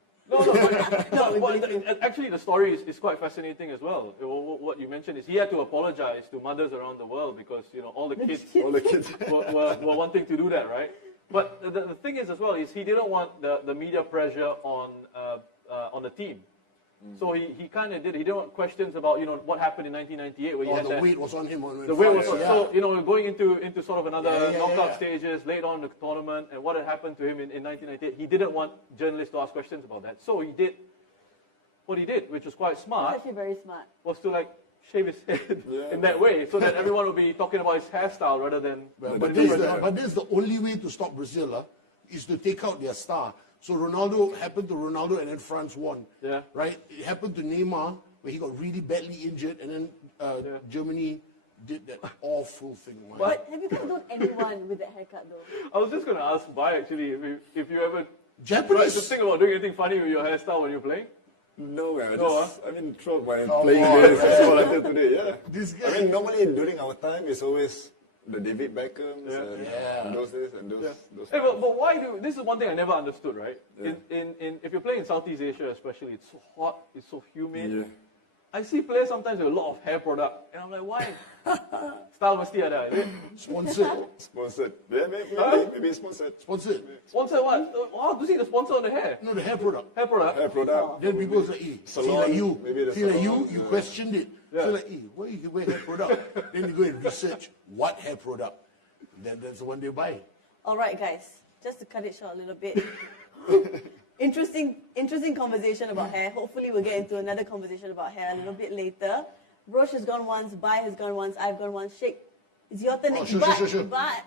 Actually, the story is quite fascinating as well. What you mentioned is he had to apologize to mothers around the world because all the kids were wanting to do that, right? But the thing is as well is he didn't want the media pressure on the team. So he kind of did. He didn't want questions about what happened in 1998 where he had The that. weight was on him. The weight was so going into sort of another knockout stages late on in the tournament and what had happened to him in 1998. He didn't want journalists to ask questions about that. So he did what he did, which was quite smart. Actually, very smart. Was to shave his head in that way, so that everyone would be talking about his hairstyle rather than. But this is the only way to stop Brazil, is to take out their star. So Ronaldo happened to Ronaldo, and then France won. Yeah. Right. It happened to Neymar, where he got really badly injured, and then Germany did that awful thing. But have you guys known anyone with that haircut though? I was just going to ask Bai actually if you ever Japanese. tried to think about doing anything funny with your hairstyle when you're playing. No, man. No, I mean, throughout my playing days, that's all until today, yeah. This guy. I mean, normally during our time, it's always the David Beckhams and those days and those. Hey, but why this is one thing I never understood, right? Yeah. If you're playing in Southeast Asia especially, it's so hot, it's so humid. Yeah. I see players sometimes with a lot of hair product, and I'm like, why? Style mesti ada, is it? Sponsored. Yeah, maybe sponsored. Sponsored. Sponsor what? How to see the sponsor on the hair? No, the hair product. Hair product? Hair product. Then people say, Salon, you questioned it. Feel like, why you wear hair product? Then you go and research what hair product. Then that's the one they buy. All right, guys, just to cut it short a little bit. Interesting conversation about hair. Hopefully we'll get into another conversation about hair a little bit later. Rosh has gone once, Bai has gone once, I've gone once. Sheikh, it's your turn next. Sure. But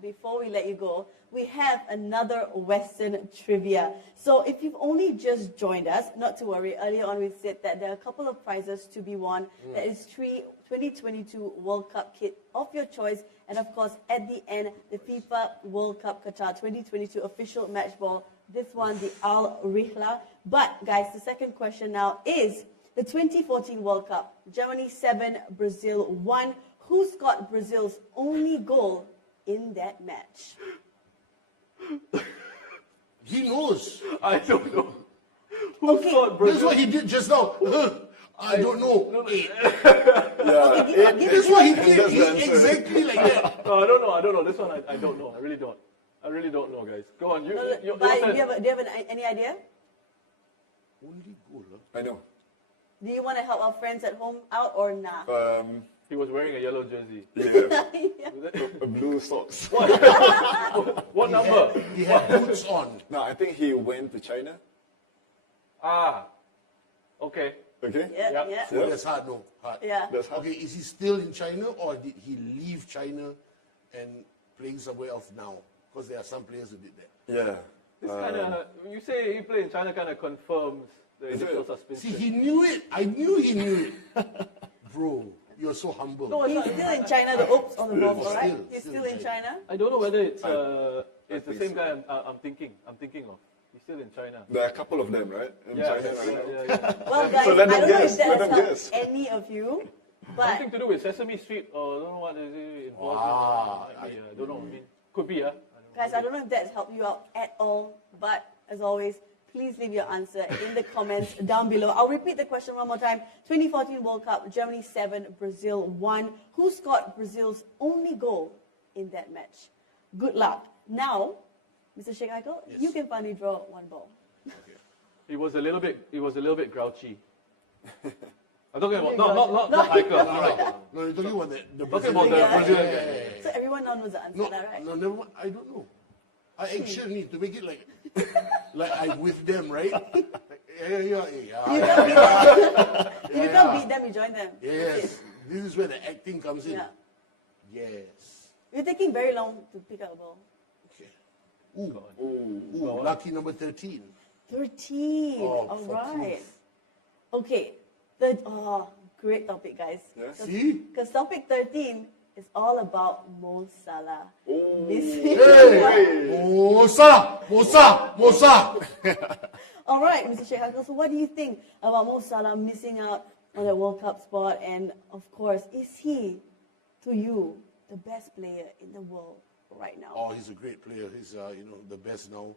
before we let you go, we have another Western trivia. So if you've only just joined us, not to worry, earlier on we said that there are a couple of prizes to be won. That is 3 2022 World Cup kit of your choice. And of course, at the end, the FIFA World Cup Qatar 2022 official match ball. This one, the Al Rihla. But guys, the second question now is the 2014 World Cup. Germany 7, Brazil 1. Who scored Brazil's only goal in that match? He knows. I don't know. Who scored Brazil? That's what he did just now. I don't know. That's what he did. Exactly like that. No, I don't know. This one, I don't know. I really don't know, guys. Go on. Bai, do you have any idea? Only goal. I know. Do you want to help our friends at home out or nah? He was wearing a yellow jersey. A blue socks. What number? He had boots on. No, I think he went to China. Okay. Okay? Yeah. Oh, that's hard, no. Hard. Yeah. That's how. Okay, is he still in China or did he leave China and playing somewhere else now? Because there are some players who did that. Yeah. This kind of, you say he played in China kind of confirms the initial suspicion. See, he knew it. I knew he knew it. Bro, you're so humble. No, he's still in China. The oops on the ball, right? He's still in China. I don't know whether it's the same guy I'm thinking of. He's still in China. There are a couple of them, right? In China right now. Well, guys, So let them I don't know guess, if that let has them helped guess. any of you, but Something to do with Sesame Street or I don't know what is it involved in. I don't know. I mean, could be, guys, I don't know if that's helped you out at all. But as always, please leave your answer in the comments down below. I'll repeat the question one more time. 2014 World Cup, Germany 7, Brazil 1. Who scored Brazil's only goal in that match? Good luck. Now, Mr. Sheikh Haikel, Yes. you can finally draw one ball. He was a little bit grouchy. I'm talking about not Haikel. No, you're talking about the Talking about the Yeah. Brazilian guy. So everyone now knows the answer, No, right? no, never mind. I don't know. I actually need to make it like I'm with them, right? Yeah. You can't beat them, you join them. Yes. This is where the acting comes in. Yeah. Yes. You're taking very long to pick up a ball. Okay. Ooh, lucky number 13. 13. Oh, All for right. proof. Okay. Great topic, guys. Yeah. See? Because topic 13 is all about Mo Salah. Missing. Hey! Mosa! All right, Mr. Sheikh Haikel, so what do you think about Mo Salah missing out on the World Cup spot? And of course, is he, to you, the best player in the world right now? Oh, he's a great player. He's, the best now.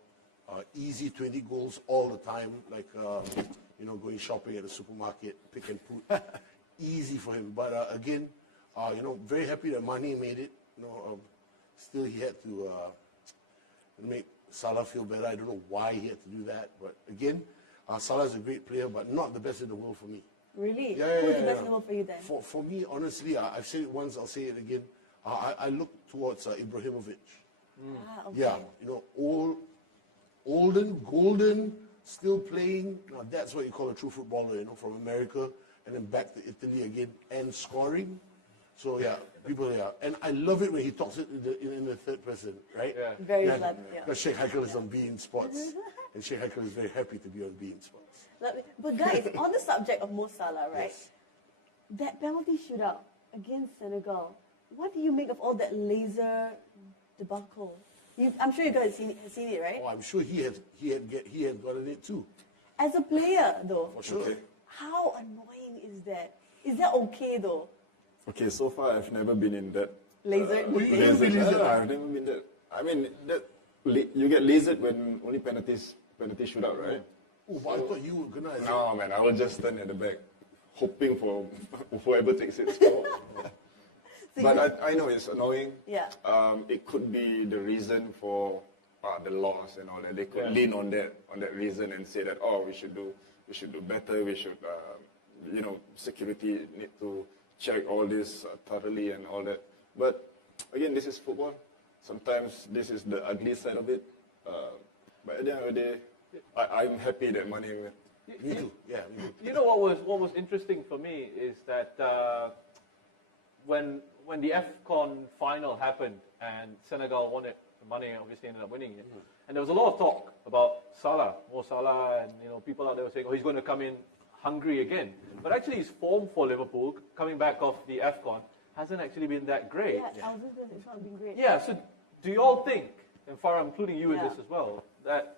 Easy 20 goals all the time, like, going shopping at the supermarket, pick and put. Easy for him. But again, very happy that Mane made it. Still he had to make Salah feel better. I don't know why he had to do that. But again, Salah is a great player, but not the best in the world for me. Really? Yeah, Who's the best in the world for you then? For me, honestly, I've said it once, I'll say it again. I look towards Ibrahimovic. Okay. Yeah, golden, still playing. Now that's what you call a true footballer, from America and then back to Italy again and scoring. So yeah, and I love it when he talks it in the third person, right? Yeah. Very glad. Yeah. Because Sheikh Haikel is on beIN Sports, and Sheikh Haikel is very happy to be on beIN Sports. But guys, on the subject of Mo Salah, right? Yes. That penalty shootout against Senegal, what do you make of all that laser debacle? I'm sure you guys have seen it, right? Oh, I'm sure he had gotten it too. As a player, though, For sure. Okay. how annoying is that? Is that okay, though? Okay, so far I've never been in that. Laser. I've never been that. I mean, you get lasered when only penalty shootout, right? Oh, but I thought you were gonna. No, man, I will just stand at the back, hoping for whoever takes it score. But I know it's annoying. Yeah. It could be the reason for the loss and all that. They could lean on that reason and say that we should do better. We should security need to check all this thoroughly and all that. But again, this is football. Sometimes this is the ugly side of it. But at the end of the day, I'm happy that Mane went. Me too. Yeah. Me too. You know what was interesting for me is that when the AFCON final happened and Senegal won it, Mane obviously ended up winning it, and there was a lot of talk about Mo Salah, and people out there were saying, he's going to come in hungry again. But actually, his form for Liverpool, coming back off the AFCON, hasn't actually been that great. Yeah, I was just going to say, it's not been great. Yeah, so do you all think, and Farrah, including you in Yeah. this as well, that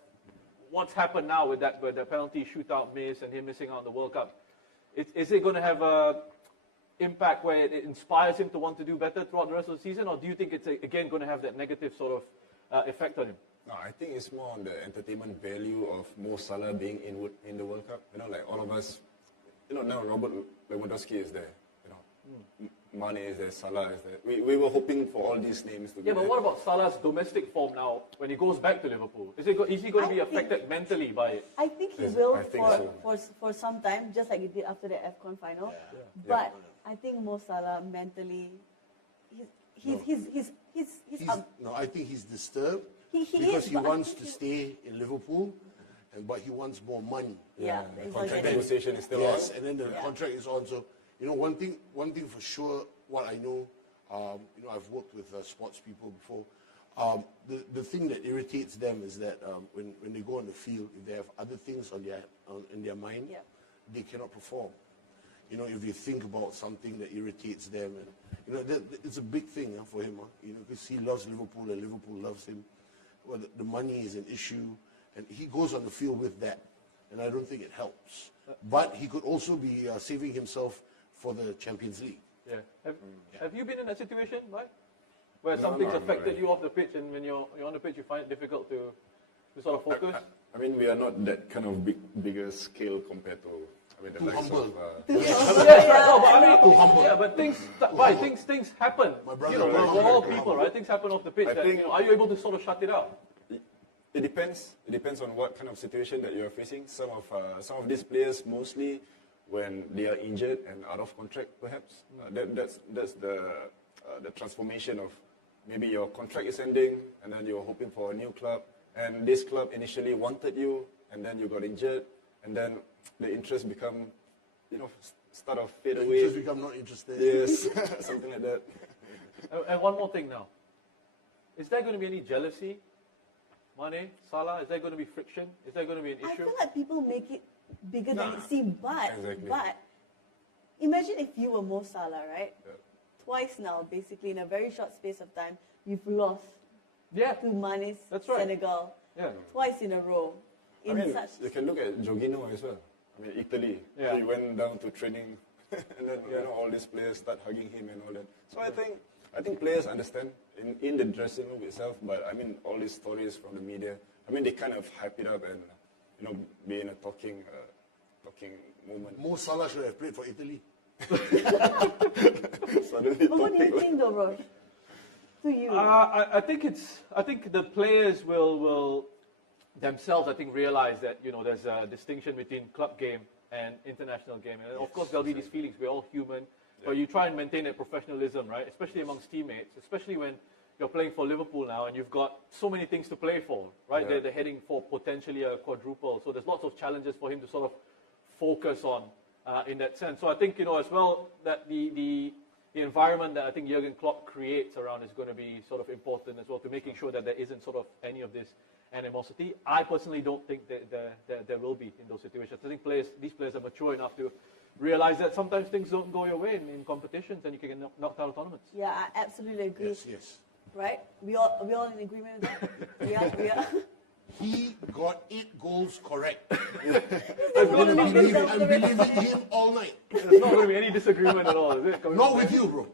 what's happened now with that penalty shootout miss and him missing out on the World Cup, is it going to have a impact where it inspires him to want to do better throughout the rest of the season, or do you think it's again going to have that negative sort of effect on him? No, I think it's more on the entertainment value of Mo Salah being in the World Cup. Like all of us, now Robert Lewandowski is there. Mane is there, Salah is there. We were hoping for all these names to be Yeah, there. but what about Salah's domestic form now when he goes back to Liverpool? Is he going to be affected mentally by it? I think he Yes, will I think for some time, just like he did after the AFCON final. But I think Mo Salah mentally, I think he's disturbed He because is, he but I wants think to stay in Liverpool, but he wants more money. Yeah, the he's contract not getting- negotiation is still Yes, on. and then the contract is on. So, one thing for sure, what I know, I've worked with sports people before. The thing that irritates them is that when they go on the field, if they have other things in their mind, they cannot perform. If they think about something that irritates them, and it's a big thing for him. Because he loves Liverpool and Liverpool loves him. Well, the money is an issue, and he goes on the field with that, and I don't think it helps. But he could also be saving himself for the Champions League. Yeah. Have you been in that situation, Mike? Where No, something's no, affected no. you off the pitch, and when you're on the pitch, you find it difficult to sort of focus? I mean, we are not that kind of bigger scale compared to the Too likes humble. of. No, but I mean, Too humble. yeah, but things happen. My brother, We're right? all Too people, humble. right? Things happen off the pitch. I That, think- are you able to sort of shut it out? It depends. It depends on what kind of situation that you are facing. Some of these players, mostly when they are injured and out of contract, perhaps. That's the transformation of maybe your contract is ending, and then you're hoping for a new club, and this club initially wanted you, and then you got injured, and then the interest become, start of fade away. Interest become not interested. Yes, something like that. And one more thing now. Is there going to be any jealousy? Mane, Salah, is there going to be friction? Is there going to be an I issue? feel like people make it bigger than it seems, Exactly. but imagine if you were Mo Salah, right? Yeah. Twice now, basically, in a very short space of time, you've lost Yeah, to Mane's That's right. Senegal yeah. twice in a row. I mean, you can look at Jorginho as well. I mean, Italy. Yeah. He went down to training, and then all these players start hugging him and all that. So I think players understand in the dressing room itself. But I mean, all these stories from the media. I mean, they kind of hype it up and be in a talking moment. Mo Salah should have played for Italy. Suddenly But what do you talking think, though, Rosh? To you? I think the players will themselves, I think, realize that there's a distinction between club game and international game, and of course there'll be these feelings. We're all human, but you try and maintain that professionalism, right? Especially amongst teammates, especially when you're playing for Liverpool now, and you've got so many things to play for, right? Yeah. They're heading for potentially a quadruple, so there's lots of challenges for him to sort of focus on in that sense. So I think as well that the environment that I think Jurgen Klopp creates around is going to be sort of important as well, to making sure that there isn't sort of any of this animosity. I personally don't think that there will be in those situations. I think these players are mature enough to realize that sometimes things don't go your way in competitions, and you can get knocked out of tournaments. Yeah, I absolutely agree. Yes. Right? Are we all in agreement with that? We are. He got 8 goals correct. I'm I'm believing him all night. There's not going to be any disagreement at all, is it? Not with you, bro.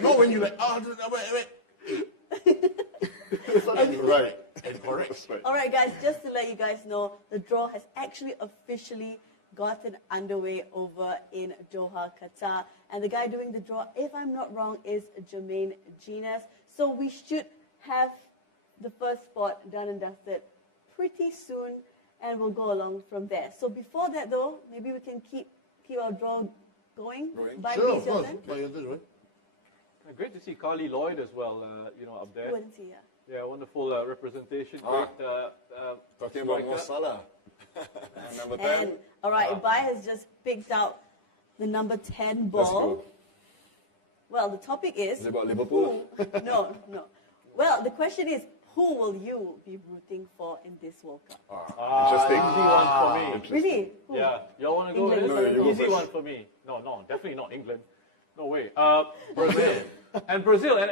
Not when you're like, wait. right. And correct. Right. All right, guys, just to let you guys know, the draw has actually officially gotten underway over in Doha, Qatar. And the guy doing the draw, if I'm not wrong, is Jermaine Genius. So we should have the first spot done and dusted pretty soon, and we'll go along from there. So before that, though, maybe we can keep our draw going. By Sure, Lee of course. Siotan. By your turn, right? Great to see Carly Lloyd as well, up there. Who wouldn't see, yeah. Yeah, wonderful representation. Ah. Great. Talking about striker. Mo Salah. Number 10. And, all right, Ibai has just picked out the number 10 Let's ball. go. Well, the topic is... Is it about Liverpool? No. Well, the question is, who will you be rooting for in this World Cup? Interesting. Easy one for me. Really? Who? Yeah, y'all want to go England with is it? gonna Easy go one first. for me. No, definitely not England. No way. Brazil. And Brazil, and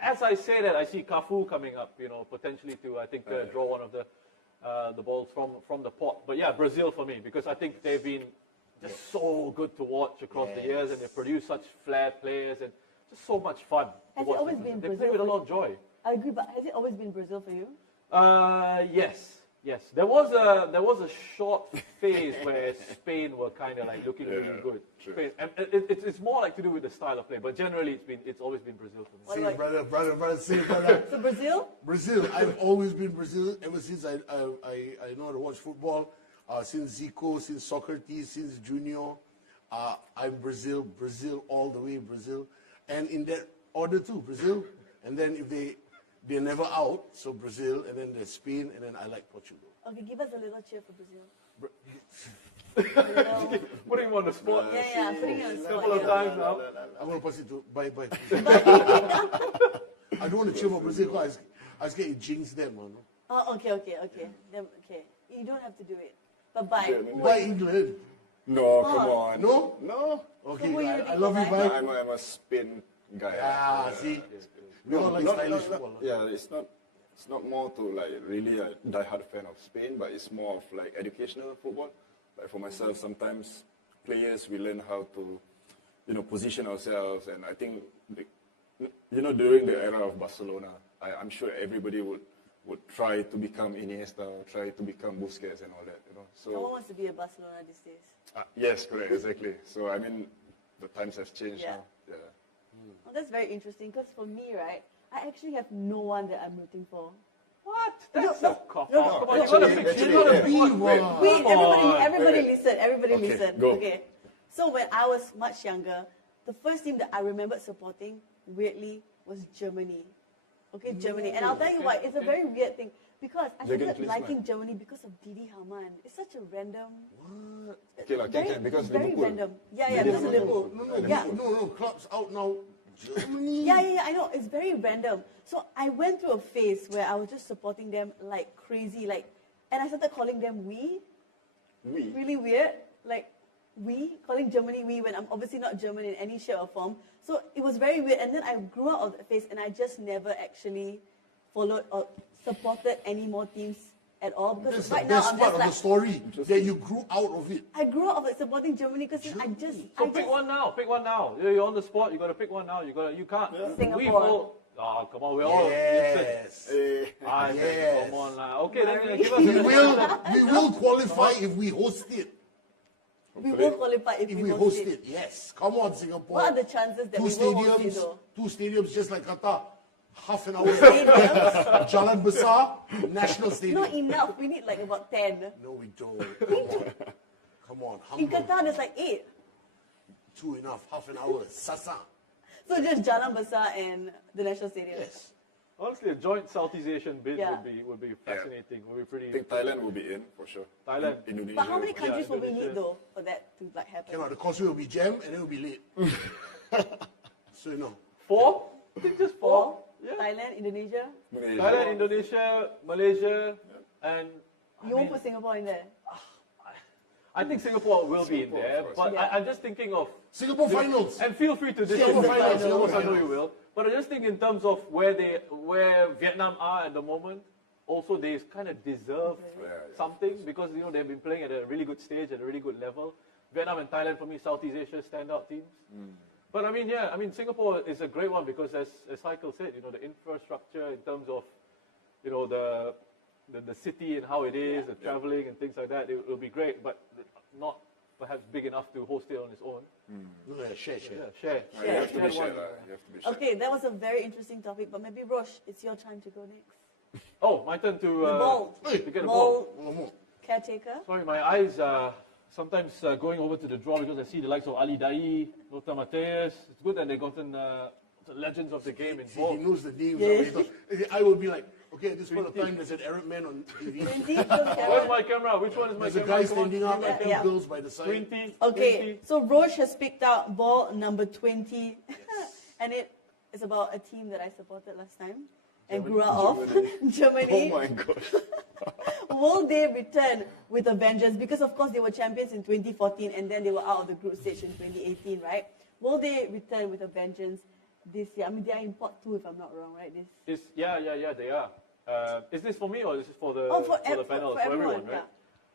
as I say that, I see Cafu coming up, potentially to, I think, draw one of the balls from the pot. But yeah, Brazil for me, because I think they've been just so good to watch across the years, and they produce such flair players, and just so much fun. Has to watch it always them. been They Brazil play with a for lot of joy. I agree, but has it always been Brazil for you? Yes. There was a short phase where Spain were kind of like looking really good. true. Spain, and it's more like to do with the style of play, but generally it's always been Brazil for me. What Say, about- brother, say, brother. So Brazil? Brazil. I've always been Brazil ever since I know how to watch football. Since Zico, since Socrates, since Junior. I'm Brazil all the way, Brazil. And in that order too, Brazil. And then if they're never out, so Brazil, and then there's Spain, and then I like Portugal. Okay, give us a little cheer for Brazil. Putting him on the spot. Yeah, putting it on the spot. Couple of yeah. times now. I'm going to pass it to bye. I don't want to cheer for Brazil because I was getting jinxed them, man. Oh, okay. Then, okay. You don't have to do it. But bye. Why England? No, come on. No? No. Okay, who are you I rooting love for, you, Mike? bye. I'm a Spain guy. See? We all like stylish football. Yeah, it's not more to like really a diehard fan of Spain, but it's more of like educational football. Like for myself, sometimes players we learn how to, position ourselves, and I think, during the era of Barcelona, I'm sure everybody would try to become Iniesta, or try to become Busquets and all that, So No one wants to be a Barcelona these days. yes, correct, exactly. So I mean, the times have changed Yeah. now. Yeah. Oh, that's very interesting because for me, right, I actually have no one that I'm rooting for. What? That's No, a cop no, on. You gotta pick. You gotta be one. Wait, everybody listen. Everybody listen. Go. Okay. So when I was much younger, the first team that I remembered supporting, weirdly, was Germany. Okay, Germany. And I'll tell you why. It's a very weird thing. Because I started liking Germany because of Didi Hamann. It's such a random... What? Okay, because very Liverpool. random. Yeah, because of Liverpool. No, club's out now. Germany. Yeah, I know. It's very random. So I went through a phase where I was just supporting them like crazy. And I started calling them we. We? Really weird. Like, we, calling Germany we when I'm obviously not German in any shape or form. So it was very weird. And then I grew out of that phase and I just never actually followed or supported any more teams at all. Because That's right the now best I'm part just of the story, that you grew out of it. I grew out of it supporting Germany because So pick one now. Pick one now. You're on the spot. You got to pick one now. You can't. Singapore. We've all. Oh, come on. We all. Yes. Come on now. Okay, then give us We will qualify if we host it. We will qualify if we host it. Yes. Come on, Singapore. What are the chances that we will host it though? Two stadiums just like Qatar. Half an hour. Stadiums. Jalan Besar, National Stadium. Not enough. We need like about 10. No, we don't. Come on. In Qatar, there's like 8. 2 enough. Half an hour. Sasa. So just Jalan Besar and the National Stadium. Yes. Honestly, a joint Southeast Asian bid Yeah. would be fascinating. Would be pretty. I think Thailand will be in, for sure. Thailand. Indonesia. But how many countries will we Indonesia. need though for that to like happen? Cannot. The causeway will be jammed and it will be late. So you know. 4? I think just 4. Yeah. Thailand, Indonesia. Malaysia. Thailand, Indonesia, Malaysia, and You won't put Singapore in there. I think Singapore will be in Singapore, there. of course. But I'm just thinking of Singapore finals. and feel free to Singapore disagree. finals, Of course, I know Singapore you will. But I just think in terms of where Vietnam are at the moment, also they kind of deserve something because they've been playing at a really good stage, at a really good level. Vietnam and Thailand for me, Southeast Asia standout teams. But I mean, Singapore is a great one because as Haikel said, the infrastructure in terms of the city and how it is, the traveling and things like that, it will be great, but not perhaps big enough to host it on its own. No, share. Share. You have to be Share shared. one. You have to be shared. Okay, that was a very interesting topic, but maybe Rosh, it's your time to go next. Oh, my turn to The ball. to get a ball. Ball caretaker. Sorry, my eyes are sometimes going over to the draw because I see the likes of Ali Dai, Lothar Matthäus. It's good that they've gotten the legends of the game See, he involved. knows the names. I will be like, okay, at this point of time, there's an Arab man on TV. 20, Where's my camera? Which one is my There's a camera? guy standing up, Yeah, and yeah. girls by the side. 20. Okay, 20. so Rosh has picked out ball number 20, and it is about a team that I supported last time and grew out of, Germany. Oh my gosh. Will they return with a vengeance? Because of course they were champions in 2014 and then they were out of the group stage in 2018, right? Will they return with a vengeance this year? I mean, they are in pot 2 if I'm not wrong, right? Yeah, they are. Is this for me or is this for the panel? For everyone, right?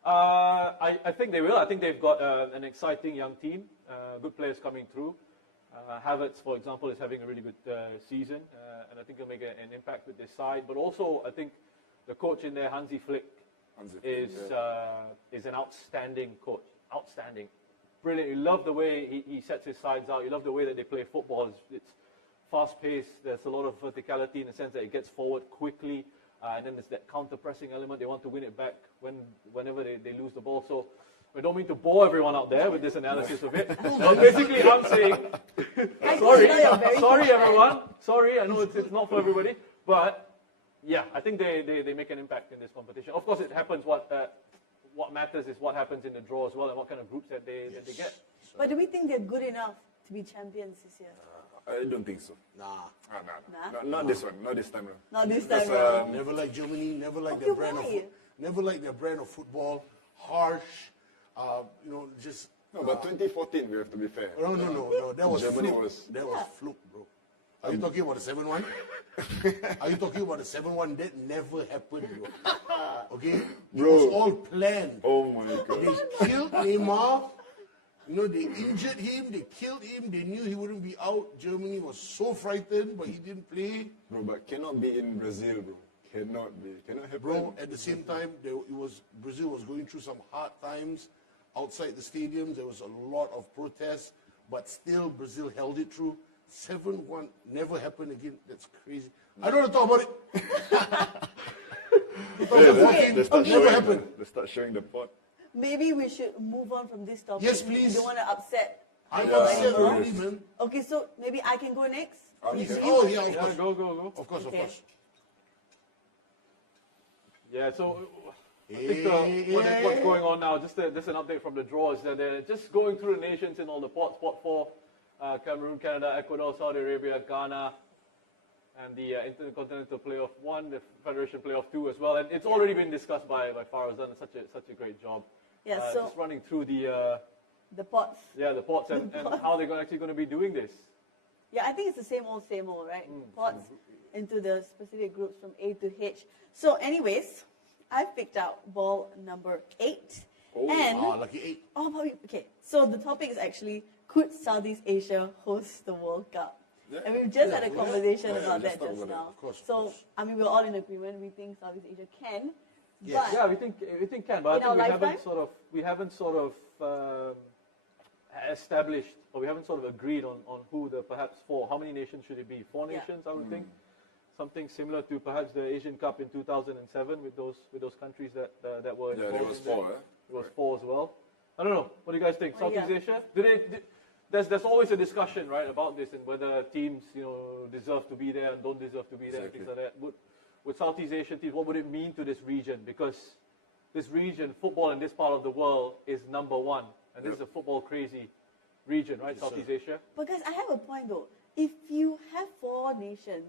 yeah. I think they will. I think they've got an exciting young team, good players coming through. Havertz, for example, is having a really good season, and I think he'll make an impact with this side. But also, I think the coach in there, Hansi Flick, is an outstanding coach. Outstanding. Brilliant. You love the way he sets his sides out. You love the way that they play football. It's fast-paced. There's a lot of verticality in the sense that it gets forward quickly. And then there's that counter-pressing element. They want to win it back whenever they lose the ball. So I don't mean to bore everyone out there with this analysis of it. But basically, I'm saying, sorry everyone. Sorry, I know it's not for everybody. But yeah, I think they make an impact in this competition. Of course, it happens. What matters is what happens in the draw as well and what kind of groups that they get. But do we think they're good enough to be champions this year? I don't think so. Nah. Nah? Not this one. Not this time around. Not this Because, time around. Never like Germany, never like Okay, their brand why? never like their brand of football. Harsh, just. No, but 2014, we have to be fair. No. That was Germany fluke. was- That was fluke, bro. Are you talking about the 7-1? Are you talking about the 7-1? That never happened, bro. Okay? Bro. It was all planned. Oh my god. They killed Neymar. They injured him. They killed him. They knew he wouldn't be out. Germany was so frightened, but he didn't play. Bro, but cannot be in Brazil, bro. Cannot be. Cannot happen. Bro, at the same time, Brazil was going through some hard times outside the stadiums. There was a lot of protests, but still Brazil held it through. 7-1 never happened again. That's crazy. I don't want to talk about it. 2014 They start never showing happened. They start showing the pot. Maybe we should move on from this topic. Yes, We please. don't want to upset. I'm people upset anymore. already, man. Okay, so maybe I can go next. Please. Okay. Oh, yeah, of Yeah, course. go. Of course, of Okay. course. Yeah, so I think what's going on now, just an update from the draw, is that they're just going through the nations in all the pots. Pot 4, Cameroon, Canada, Ecuador, Saudi Arabia, Ghana, and the Intercontinental Playoff 1, the Federation Playoff 2 as well. And it's already been discussed by Farrah. Has done such a great job. Yeah, so just running through the pots. pots and how they're actually going to be doing this. Yeah, I think it's the same old, right? Pots into the specific groups from A to H. So anyways, I've picked out ball number 8. And Lucky 8. okay, so the topic is actually, could Southeast Asia host the World Cup? Yeah. And we've just had a conversation Yeah, about let's that talk just about now. that. Of course, of so, course. I mean, we're all in agreement. We think Southeast Asia can. Yes. But Yeah, we think can, but In I our think lifetime? we haven't sort of established, or we haven't sort of agreed on who the perhaps 4. How many nations should it be? 4 Yeah. nations, I would think. Something similar to perhaps the Asian Cup in 2007 with those countries that were Yeah, involved. there was in that. 4. It was 4 as well. I don't know. What do you guys think? Oh, yeah. Southeast Asia? There's always a discussion, right, about this and whether teams, deserve to be there and don't deserve to be there and things like that. With Southeast Asian teams, what would it mean to this region? Because this region, football in this part of the world is number 1, and this is a football crazy region, right? Southeast Asia. But guys, I have a point though. If you have 4 nations,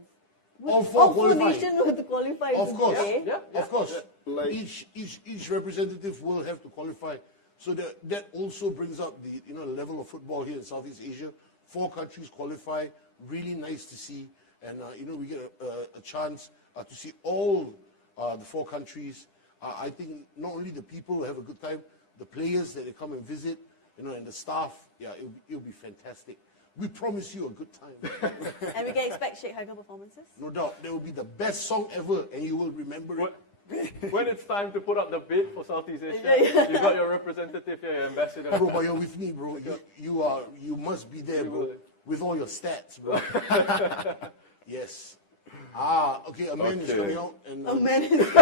would All 4 qualify. nations have to qualify Of to course. play? Yeah. Of course. Like- Each representative will have to qualify. So that also brings up the level of football here in Southeast Asia. 4 countries qualify. Really nice to see. And we get a chance to see all the 4 countries. I think not only the people will have a good time, the players that they come and visit, and the staff, it'll be fantastic. We promise you a good time. And we can expect Sheikh Haikel performances? No doubt. That will be the best song ever, and you will remember it. When it's time to put up the bid for Southeast Asia, Yeah. you got your representative here, your ambassador. Bro, but you're with me, bro. You must be there, bro. With all your stats, bro. Yes. Okay, a man is Okay. coming out. And, Oh man, it's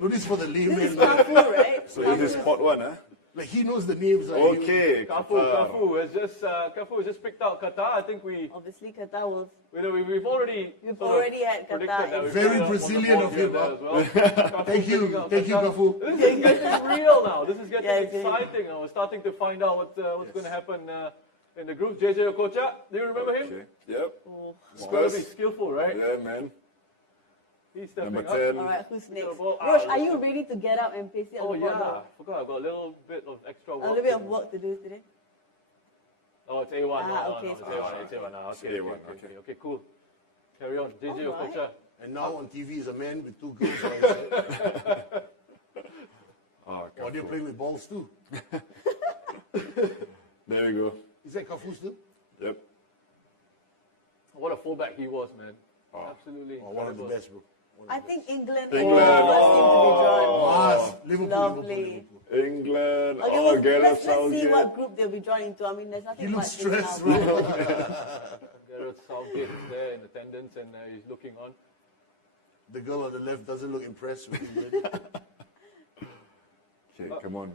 no, this is for the this layman. is Kafu, right? So it is pot 1, huh? Like, he knows the names. Okay. Kafu has just picked out Qatar. I think Obviously, Qatar will. we've already We've sort of already had predicted Qatar that. in- We've Very got it up on the Brazilian board of here him, there as well. Kafu Thank you. picking out Thank you, Qatar. Kafu. This is real now. This is getting Yeah, okay. exciting. We're starting to find out what's going to happen in the group. JJ Okocha, do you remember him? Okay. Yep. Oh. He's going to be skillful, right? Yeah, man. He's stepping Number up. 10. All right, who's next? ball. Rosh, are you ready to get up and paste it on Oh the board yeah, now? forgot. I've got a little bit of extra work. A little bit of work to do today. Oh, it's A1. Okay, It's so- A1. It's A1 now. Okay, A1, okay, cool. Carry on. JJ All right. Okocha. And now on TV is a man with 2 girls on his head. Oh, Or they're playing with balls too. there we go. Is that Kafu still? Yep. What a fullback he was, man. Absolutely Oh, one of the incredible. best, bro. I think England England. first team to be drawn. Mars, Liverpool, Lovely. Liverpool. England. Okay, Oh, well, Gareth let's see Southgate. what group they'll be drawn into. I mean, there's nothing He much. looks in our stressed, group. bro. Gareth Southgate is there in attendance and he's looking on. The girl on the left doesn't look impressed with England. Okay, come on.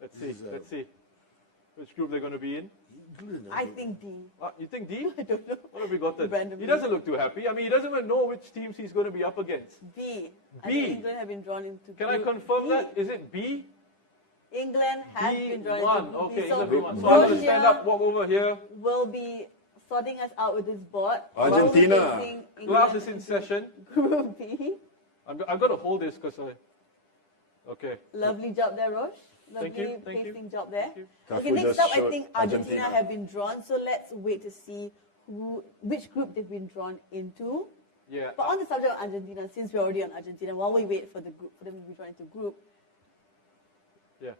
Let's This see. is, Let's see. Which group they're going to be in? England, I think D. You think D? I don't know. What have we got then? Randomly. He doesn't look too happy. I mean, he doesn't even know which teams he's going to be up against. B. I B. think England have been drawn into Can I group confirm B. that? Is it B? England has been drawn B1. into group B. Okay, So England B1. So I'm going to stand Russia up, walk over here. will be sorting us out with this board. Argentina. While we're facing Class England is in into session. Group B. I've got to hold this because okay. Lovely job there, Rosh. Lovely Thank you, thank you. pasting job there. Kafu Okay, next just up, I showed think Argentina Argentina. have been drawn. So let's wait to see which group they've been drawn into. Yeah. But on the subject of Argentina, since we're already on Argentina, while we wait for the group for them to be drawn into group. Yeah.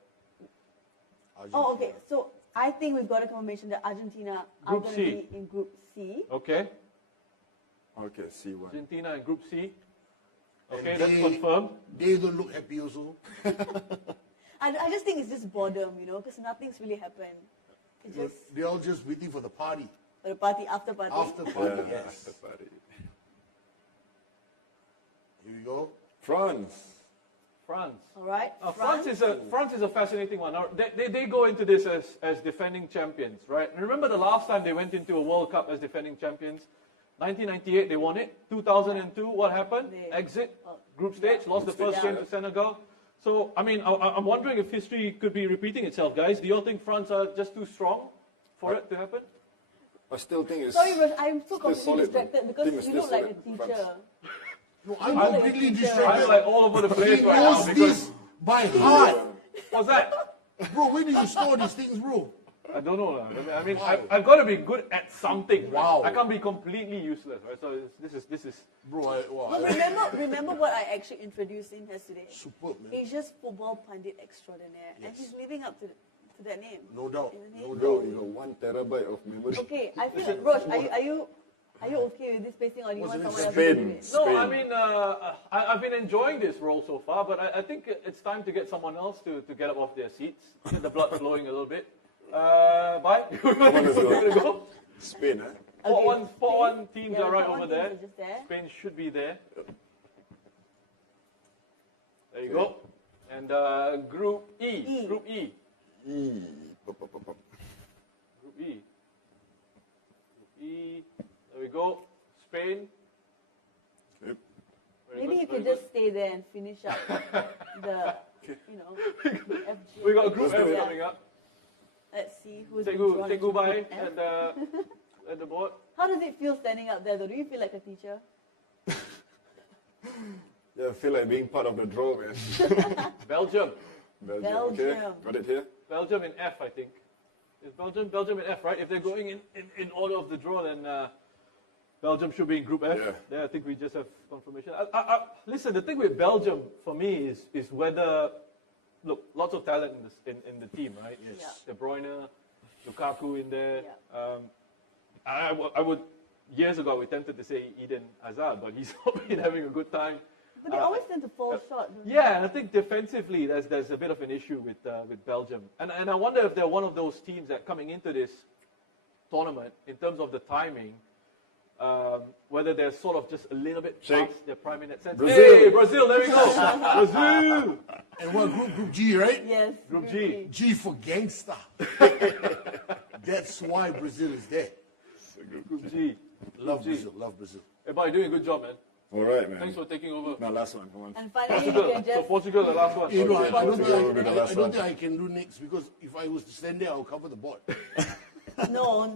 Oh, okay. So I think we've got a confirmation that Argentina are Group going C. to be in Group C. Okay. Okay, C1. Argentina in Group C. Okay, And that's they- confirmed. They don't look happy also. I just think it's just boredom, because nothing's really happened. It's just They're all just waiting for the party. for the party, after party. After party, Yeah, yes. after party. Here we go. France. All right. France is a fascinating one. Now, they go into this as defending champions, right? And remember the last time they went into a World Cup as defending champions? 1998, they won it. 2002, what happened? Exit, group stage, lost the first game to Senegal. So, I mean, I'm wondering if history could be repeating itself, guys. Do you all think France are just too strong for it to happen? I still think it's... Sorry, Rose, I'm so completely solid, distracted because you look like the teacher. France. No, I'm completely distracted. I'm like all over the place He right now knows because... this by heart. What's that? Bro, where do you store these things, bro? I don't know. I mean, I've got to be good at something. Wow. Right? I can't be completely useless, right? So this is. Bro, Well, remember what I actually introduced him as today? superb, man. Asia's football pundit extraordinaire, and he's living up to that name. No doubt. Isn't he? No Bro, doubt. you got 1 terabyte of memory. Okay, I feel like, Rosh, are you okay with this pacing, or do you want someone else to do Spain. it? No, I mean, I've been enjoying this role so far, but I think it's time to get someone else to get up off their seats, get the blood flowing a little bit. Bye. Let's go. Spain, huh? Okay, Spot one teams Yeah, are right spot one over there. teams are just there. Spain should be there. There you go. And Group E. Group E. Pop, pop, pop, pop. Group E. Group E. There we go. Spain. Yep. Very Maybe good, you could very just stay there and finish up the, FG. We got Group F Yeah. coming up. Let's see who's Say drawn into goodbye Group F. at the board. How does it feel standing up there, though? Do you feel like a teacher? Yeah, I feel like being part of the draw, man. Belgium. Okay, Belgium. got it here. Belgium in F, I think. Is Belgium in F, right? If they're going in order of the draw, then Belgium should be in Group F. Yeah. There, I think we just have confirmation. Listen, the thing with Belgium for me is whether, look, lots of talent in the team, right? Yes. De Bruyne, Lukaku in there. Yeah. I would years ago I would tempted to say Eden Hazard, but he's not been having a good time. But they always tend to fall short. Don't Yeah, and I think defensively there's a bit of an issue with Belgium, and I wonder if they're one of those teams that coming into this tournament in terms of the timing, whether they're sort of just a little bit Sheikh. past their prime in that sense. Brazil. Hey, Brazil, there we go. Brazil. And what group G, right? they? Yes. Group G. G for gangster. That's why Brazil is there. Group G. Love G. Brazil. Love Brazil. Hey, but you're doing a good job, man. All right, man. Thanks for taking over. Now, last one, come on. And finally, you Portugal. can So just. Portugal, the last one. You know, I don't, Portugal will be the think, last I don't one. think I can do next because if I was to stand there, I'll cover the board. No,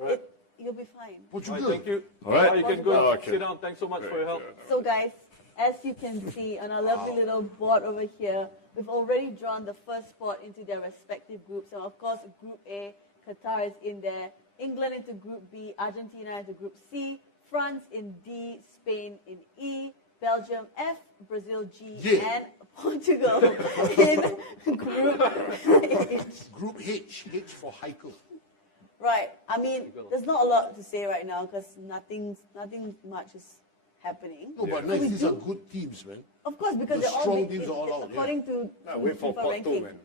right. you'll be fine. All Portugal. right, thank you. All right. You can go Oh, okay. sit down. Thanks so much for your help. So guys, as you can see on our lovely little board over here, we've already drawn the first spot into their respective groups. So of course, Group A, Qatar is in there, England into Group B, Argentina into Group C, France in D, Spain in E, Belgium F, Brazil G, Yeah. and Portugal in Group H. Group H. H for Haikel. Right. I mean, there's not a lot to say right now because nothing much is happening. No, but nice. These are good teams, man. Of course, because The they're all strong big, teams are all out, according to Now, wait for FIFA part 2, ranking. man.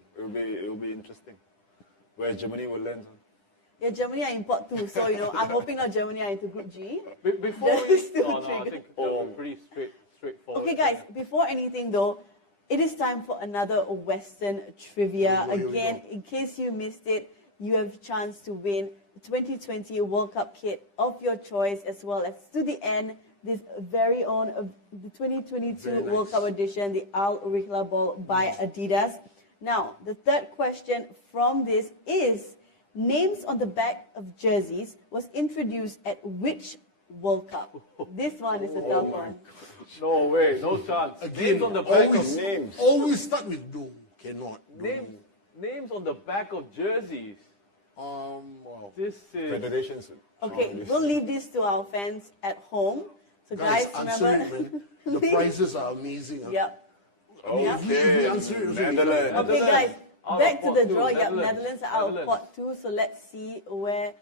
It'll be interesting. Where Germany will land. Yeah, Germany are in pot 2, so I'm hoping not Germany are into Group G. Before They're we, still no, I triggered. think that was pretty straightforward. Okay, guys, before anything though, it is time for another Western trivia. Here we go. Again, in case you missed it, you have a chance to win the 2020 World Cup kit of your choice, as well as to the end, this very own the 2022 Very World nice. Cup edition, the Al Rihla ball by Adidas. Now, the third question from this is, names on the back of jerseys was introduced at which World Cup? This one is a tough one. No way, no chance. Again, Names on the back always, of names. always start with no. Cannot. No. names on the back of jerseys. Wow. This is Federations. Okay, we'll leave this to our fans at home. So guys, answer remember. it, man. The prizes are amazing. Huh? Yep. If we answer it, also, Netherlands. Okay, guys, Out back of to pot the two, draw. Yep, Netherlands. Netherlands are out of Netherlands. pot 2. So let's see where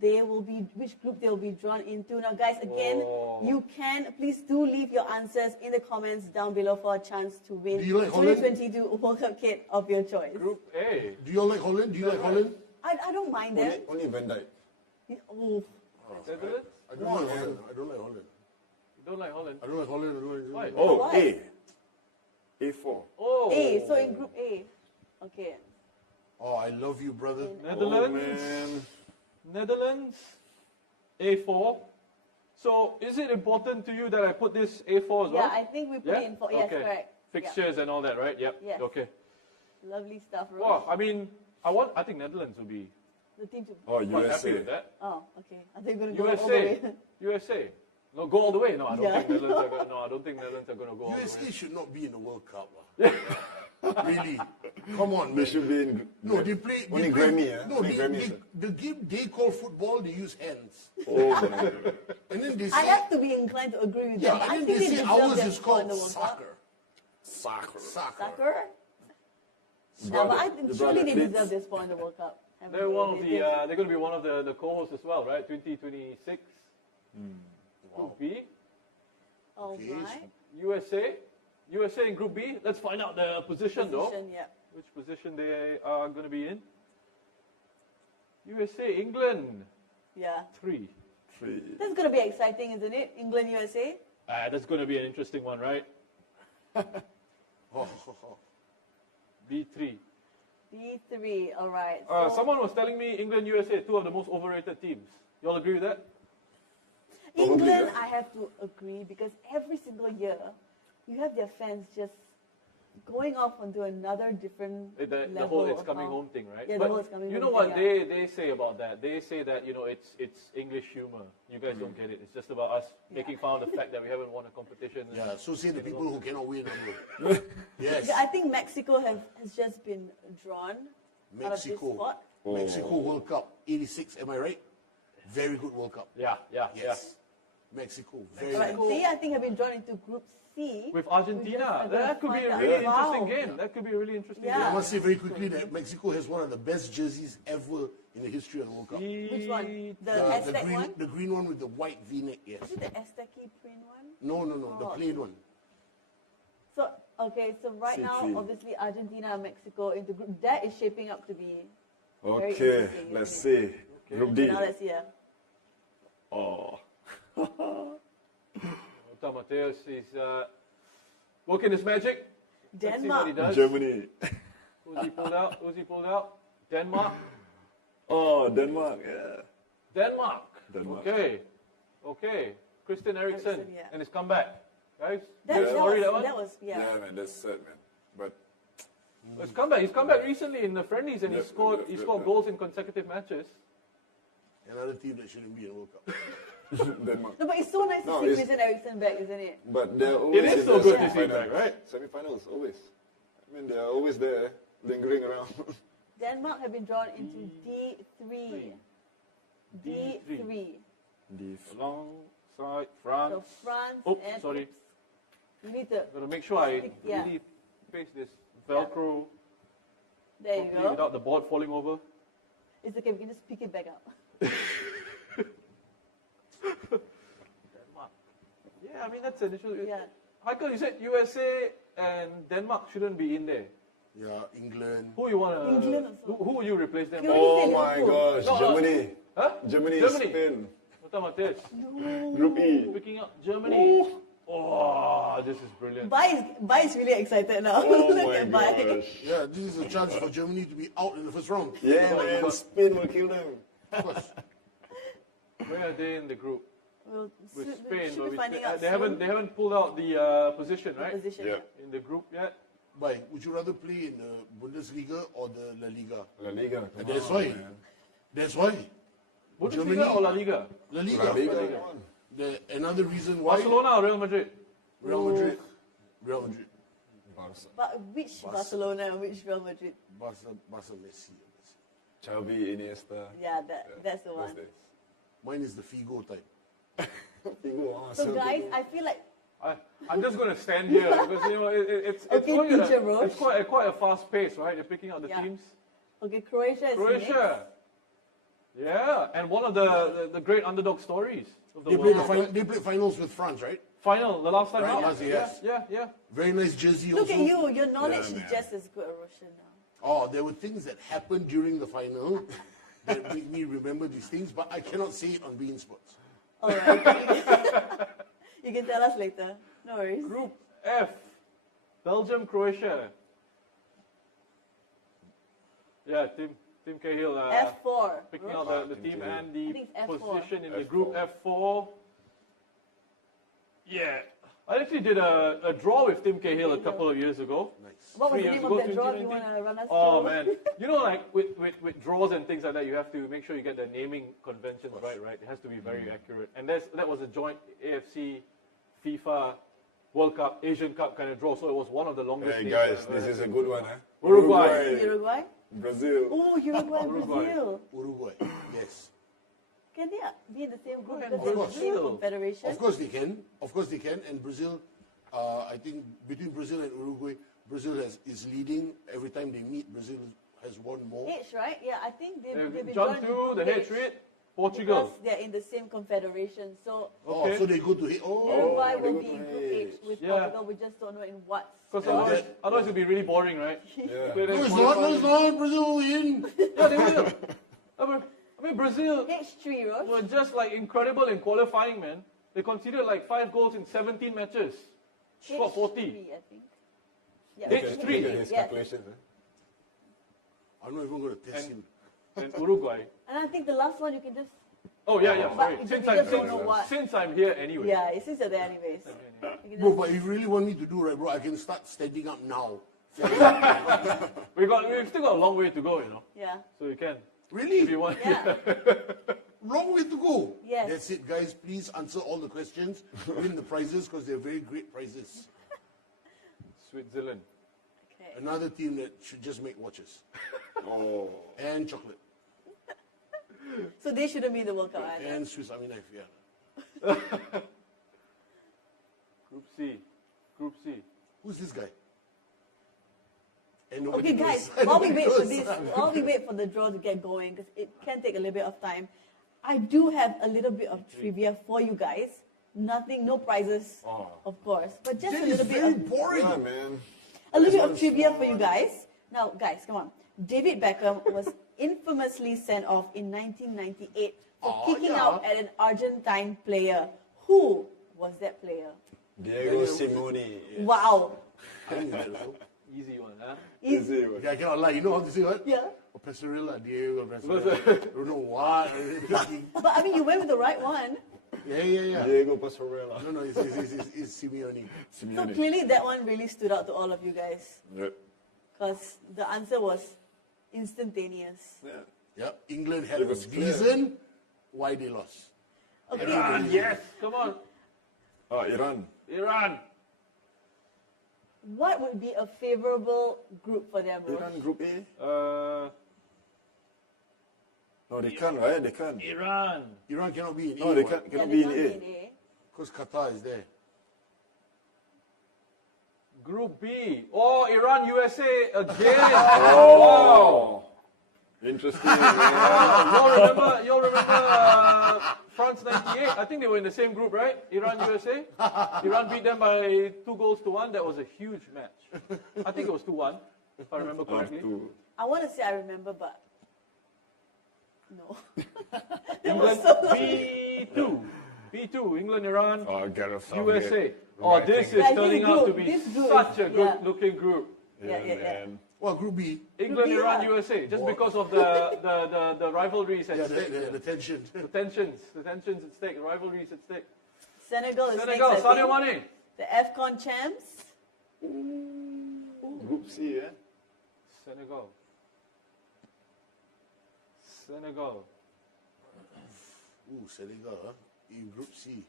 they will be, which group they will be drawn into. Now, guys, again, you can please do leave your answers in the comments down below for a chance to win Do you like Holland? 2022 World Cup kit of your choice. Group A. Do you all like Holland? Do you like Holland? I don't mind them. Only Van Dijk. Oh, Netherlands? I don't like Holland. I don't like Holland. Don't like Holland. I don't like Holland. I don't like Why? Oh, Why? A4. Oh. A, so in Group A. Okay. Oh, I love you, brother. Netherlands. man. Netherlands. A4. So is it important to you that I put this A4 as well? Yeah, I think we put it in for, yes, okay. correct. Fixtures and all that, right? Yep. Yes. Okay. Yeah. Lovely stuff, Rose. Wow. I mean, I think Netherlands will be The team to, Oh, quite happy USA. with that. oh, okay. I think we're going to go all the USA. way. USA. No, go all the way. No, I don't Yeah. think Netherlands are going. No, I don't think Netherlands are going to go all the USA way. should not be in the World Cup. Really? Come on, They man. should be in. No, they play. They Only play, Grammy, eh? No, Only they, Grammy, they, sir. the game they call football, they use hands. Oh, man. And then they I say, have to be inclined to agree with yeah, them. I and then think they they say deserve ours their is spot in called the World Cup. soccer. Soccer. Soccer. Soccer? You No, got but it. I You think brought surely it, they Fitz. deserve their spot in the World Cup. Haven't They're they? one of They the. did. They're going to be one of the co-hosts as well, right? 2026. Group B. All Okay, right. USA in Group B. Let's find out the position though. Position, yeah. Which position they are going to be in? USA, England, Yeah. 3. That's going to be exciting, isn't it? England, USA. That's going to be an interesting one, right? B3. B3, all right. Someone was telling me England, USA, 2 of the most overrated teams. You all agree with that? England, I have to agree because every single year you have their fans just going off onto another different The level. whole it's of coming how- home thing, right? Yeah, the But whole it's coming you home know what thing, yeah. they say about that? They say that, it's English humor. You guys don't get it. It's just about us making fun of the fact that we haven't won a competition. Yeah, so say the people who cannot win. Yes. Yeah, I think Mexico has just been drawn out of this Mexico. spot. Mexico World Cup, 86, am I right? Very good World Cup. Yeah. Yes. Mexico, very All right, good. they I think have been drawn into Group C. With We Argentina. just are That could gonna be a find really out. interesting Wow. game. That could be a really interesting Yeah. I game. must say very quickly that Mexico has one of the best jerseys ever in the history of the World Cup. Which one? The The Aztec green, one? the green one with the white V-neck, yes. Is it the Aztec-y print one? No, the Oh, plain one. So, okay, so right now, C3. obviously, Argentina and Mexico into group. That is shaping up to be very Okay, interesting, let's isn't see. Group D. Now let's see. Yeah. Oh. Lothar Matthäus is working his magic. Let's see what he Denmark. does. Germany. Who's he pulled out? Denmark. Oh, Denmark. Yeah. Denmark. Denmark. Okay. Christian Eriksen Eriksen, yeah. and his comeback. Guys, That, you that, guys worried was, that one? that was, yeah. Yeah, man, that's sad, man. But His comeback. He's come back recently in the friendlies and he Yep, scored. yep, He yep, scored yep. goals in consecutive matches. Another team that shouldn't be in the World Cup. Denmark. No, but it's so nice No, to see it's- Christian Eriksen back, isn't it? But they're always is in so the good to see him semifinals. back, right? Semifinals, always. I mean, they're always there, lingering around. Denmark have been drawn into D3. D3. Alongside France. So France Oh, and sorry. oops. You need to. Gotta make sure I Yeah. really face this Velcro There you properly go. without the board falling over. It's okay. We can just pick it back up. Denmark. Yeah, I mean that's an issue. Yeah. Haikel, you said USA and Denmark shouldn't be in there. Yeah, England. Who you wanna? England also. Who will you replace them? You with? already Oh said my Liverpool. gosh, No, Germany. Huh? Germany, Germany. Spain. Lothar Matthäus. Group E. Picking up Germany. Oh, this is brilliant. Bai is really excited now. Oh Look my at Bai. gosh. Yeah, this is a chance for Germany to be out in the first round. Yeah, man, Spain will kill them. Of course. Where are they in the group? We'll With should Spain, be but with finding Spain. out They soon. haven't pulled out the position, The right? position. Yeah. Yeah. In the group yet. But would you rather play in the Bundesliga or the La Liga? La Liga. And come that's on, why. man. That's why. Bundesliga Germany- or La Liga? La Liga. La Liga, come on. Another reason why Barcelona or Real Madrid? Real Madrid. Real Madrid. Barca. But which Barcelona and which Real Madrid? Barca Messi. Xavi, Iniesta. Yeah, that's the Those one. days. Mine is the Figo type. Figo, ah, So guys, Figo. I feel like I'm just going to stand here because it's Okay, going at teacher a, Roche. it's quite a fast pace, right? You're picking out the Yeah. teams. okay, Croatia is Croatia, yeah, and one of the great underdog stories of the They World played, Cup. they played finals with France, right? Final, the last time Right, out. last year, yes. Yeah. Very nice jersey Look also. at you. Your knowledge Yeah, is man. just as good, Roshan. Now. Oh, there were things that happened during the final that make me remember these things, but I cannot say it on Bein Sports. All right. You can tell us later. No worries. Group F, Belgium, Croatia. Yeah, Tim Cahill F4. picking out the team and the think it's F4. position in the F4. group F4. Yeah, I actually did a draw with Tim Cahill a couple of years ago. Nice. What was 3 the years name of ago, that draw? You 2019? want to run us Oh through? man, you know, like with draws and things like that, you have to make sure you get the naming conventions right. It has to be very accurate. And that was a joint AFC, FIFA, World Cup, Asian Cup kind of draw. So it was one of the longest. Hey games guys, I've ever this had. is a good one, huh? Uruguay. Uruguay? Brazil. Oh, Uruguay, Uruguay. Brazil. Uruguay, yes. Can they be in the same group? Uruguay and Because they're the same Brazil. confederation. Of course they can. Of course they can. And Brazil, I think between Brazil and Uruguay, Brazil is leading. Every time they meet, Brazil has won more. H, right? Yeah, I think they've been Jump joined to the H head rate, Portugal. because they're in the same confederation. So Oh, so they go to hit. Oh, Uruguay they will go be to in Group H with Yeah. Portugal. We just don't know in what. Because spot. otherwise it'd be really boring, right? Yeah. Play No, them it's not. No, qualifying. it's not. Brazil will win. Yeah, they will. I mean, Brazil H3, Rosh. were just like incredible in qualifying, man. They conceded like 5 goals in 17 matches. Scored 40. H3, I think. Yeah, H3. Look at his yes. calculations, huh? I'm not even going to test him. And Uruguay. And I think the last one you can just. Oh yeah, But sorry. you Since just don't know what. since I'm here anyway. Yeah, it's since you're there anyways. You can Bro, just- but if you really want me to do right, bro, I can start standing up now. We've still got a long way to go, you know. Yeah. So you can. Really? If you want. Yeah. Long way to go. Yes. That's it, guys. Please answer all the questions. Win the prizes because they're very great prizes. Switzerland. Okay. Another team that should just make watches Oh. and chocolate So they shouldn't be in the World Cup either. and Swiss Army knife. Yeah. Group C. Group C. Who's this guy? And Okay, nobody guys, knows. while we wait for Nobody this, knows. while we wait for the draw to get going, because it can take a little bit of time, I do have a little bit of trivia for you guys. Nothing, no prizes, of course, but just That a is little bit very of boring. Yeah, man. a little bit of trivia for you guys. Now, guys, come on. David Beckham was infamously sent off in 1998 for kicking out at an Argentine player. Who was that player? Diego Simone. Wow. I knew that also. Easy one, huh? Easy. Okay, I cannot lie. You know how to say what? Yeah. Oh, Pastorella, Diego Pastorella. I don't know what. But I mean, you went with the right one. Yeah. Diego Pastorella. No, it's Simeone. So Simeone. clearly that one really stood out to all of you guys. Yep. Because the answer was instantaneous. Yeah. Yep. England had It a was clear. reason why they lost. Okay, Yes. Come on. Oh, Iran. Iran. what would be a favorable group for them, bro? Iran Group A? No, They can't, right? They can't. Iran. Iran cannot be in No, A. they can't, cannot be in A. Because Qatar is there. Group B. Oh, Iran, USA again. Oh! Interesting. Y'all remember France 98? I think they were in the same group, right? Iran, USA. Iran beat them by 2-1. That was a huge match. I think it was 2-1, if I remember correctly. I want to say I remember, but no. England so long. B2. B2. England, Iran, Oh, Gareth USA. Southgate. Oh, this is Guys, this turning out to group- be this group such is- a good-looking group. Yeah. Man. Well, Group B. England, B, Iran, yeah. USA. Just because of the rivalries at Yeah, stake. the tension. The tensions at stake. The rivalries at stake. Senegal is Senegal, next, I Sadio think. Mane. The AFCON champs. Group C, eh? Senegal. Senegal. Ooh, Senegal, huh? In Group C.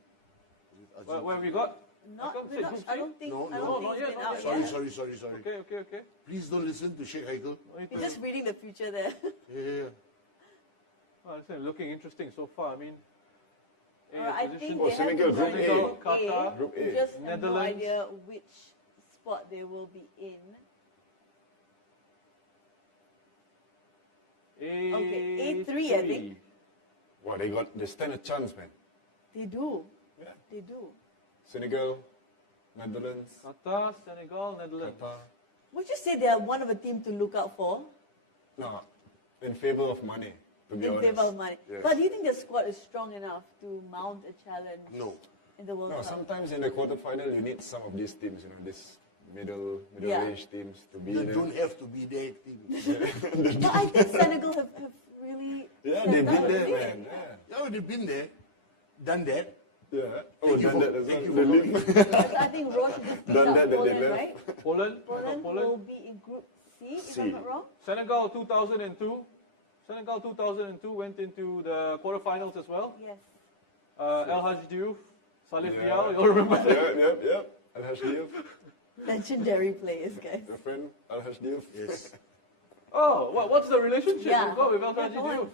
With Where we got? Not, can't we're say not, Group I C. don't think, No, I no, don't not think it's yet, been not out yet. Sorry. Okay. Please don't listen to Sheikh Haikel. You're just reading the future there. Yeah. Oh, it's looking interesting so far. I mean, I think Oh, they have Senegal, to Group join A. Group Qatar. Group We A. just have no Netherlands. idea which spot they will be in. Okay, A3, I think. Wow, they stand a chance, man. They do. Yeah. They do. Senegal, Netherlands, Qatar, Senegal, Netherlands. Qatar. Would you say they are one of a team to look out for No, in favor of money, to be in honest. favor of money? Yes. But do you think the squad is strong enough to mount a challenge? No. in the World No, Cup. sometimes in the quarterfinal you need some of these teams, this middle-range teams to be They there. don't have to be their teams. But I think Senegal have really. Yeah, stepped they've been up, there, haven't they? man. Yeah, they've been there, done that. Yeah. Oh, Thank you done for- that as thank well. you The for league. Because I think Roche just picked Done up that, then they Poland, left. right? Poland? Poland Poland? will be in Group C, if C. I'm not wrong. Senegal 2002. Senegal 2002 went into the quarterfinals as well. Yes. El Hadji Diouf, Salif Yeah. Diao, you all remember that? Yep. Al-Haj Diouf, Legendary players, guys. your friend Al-Haj Diouf. Yes. Oh, what's the relationship Yeah. you've got with El Yeah, Hadji come on. Diouf?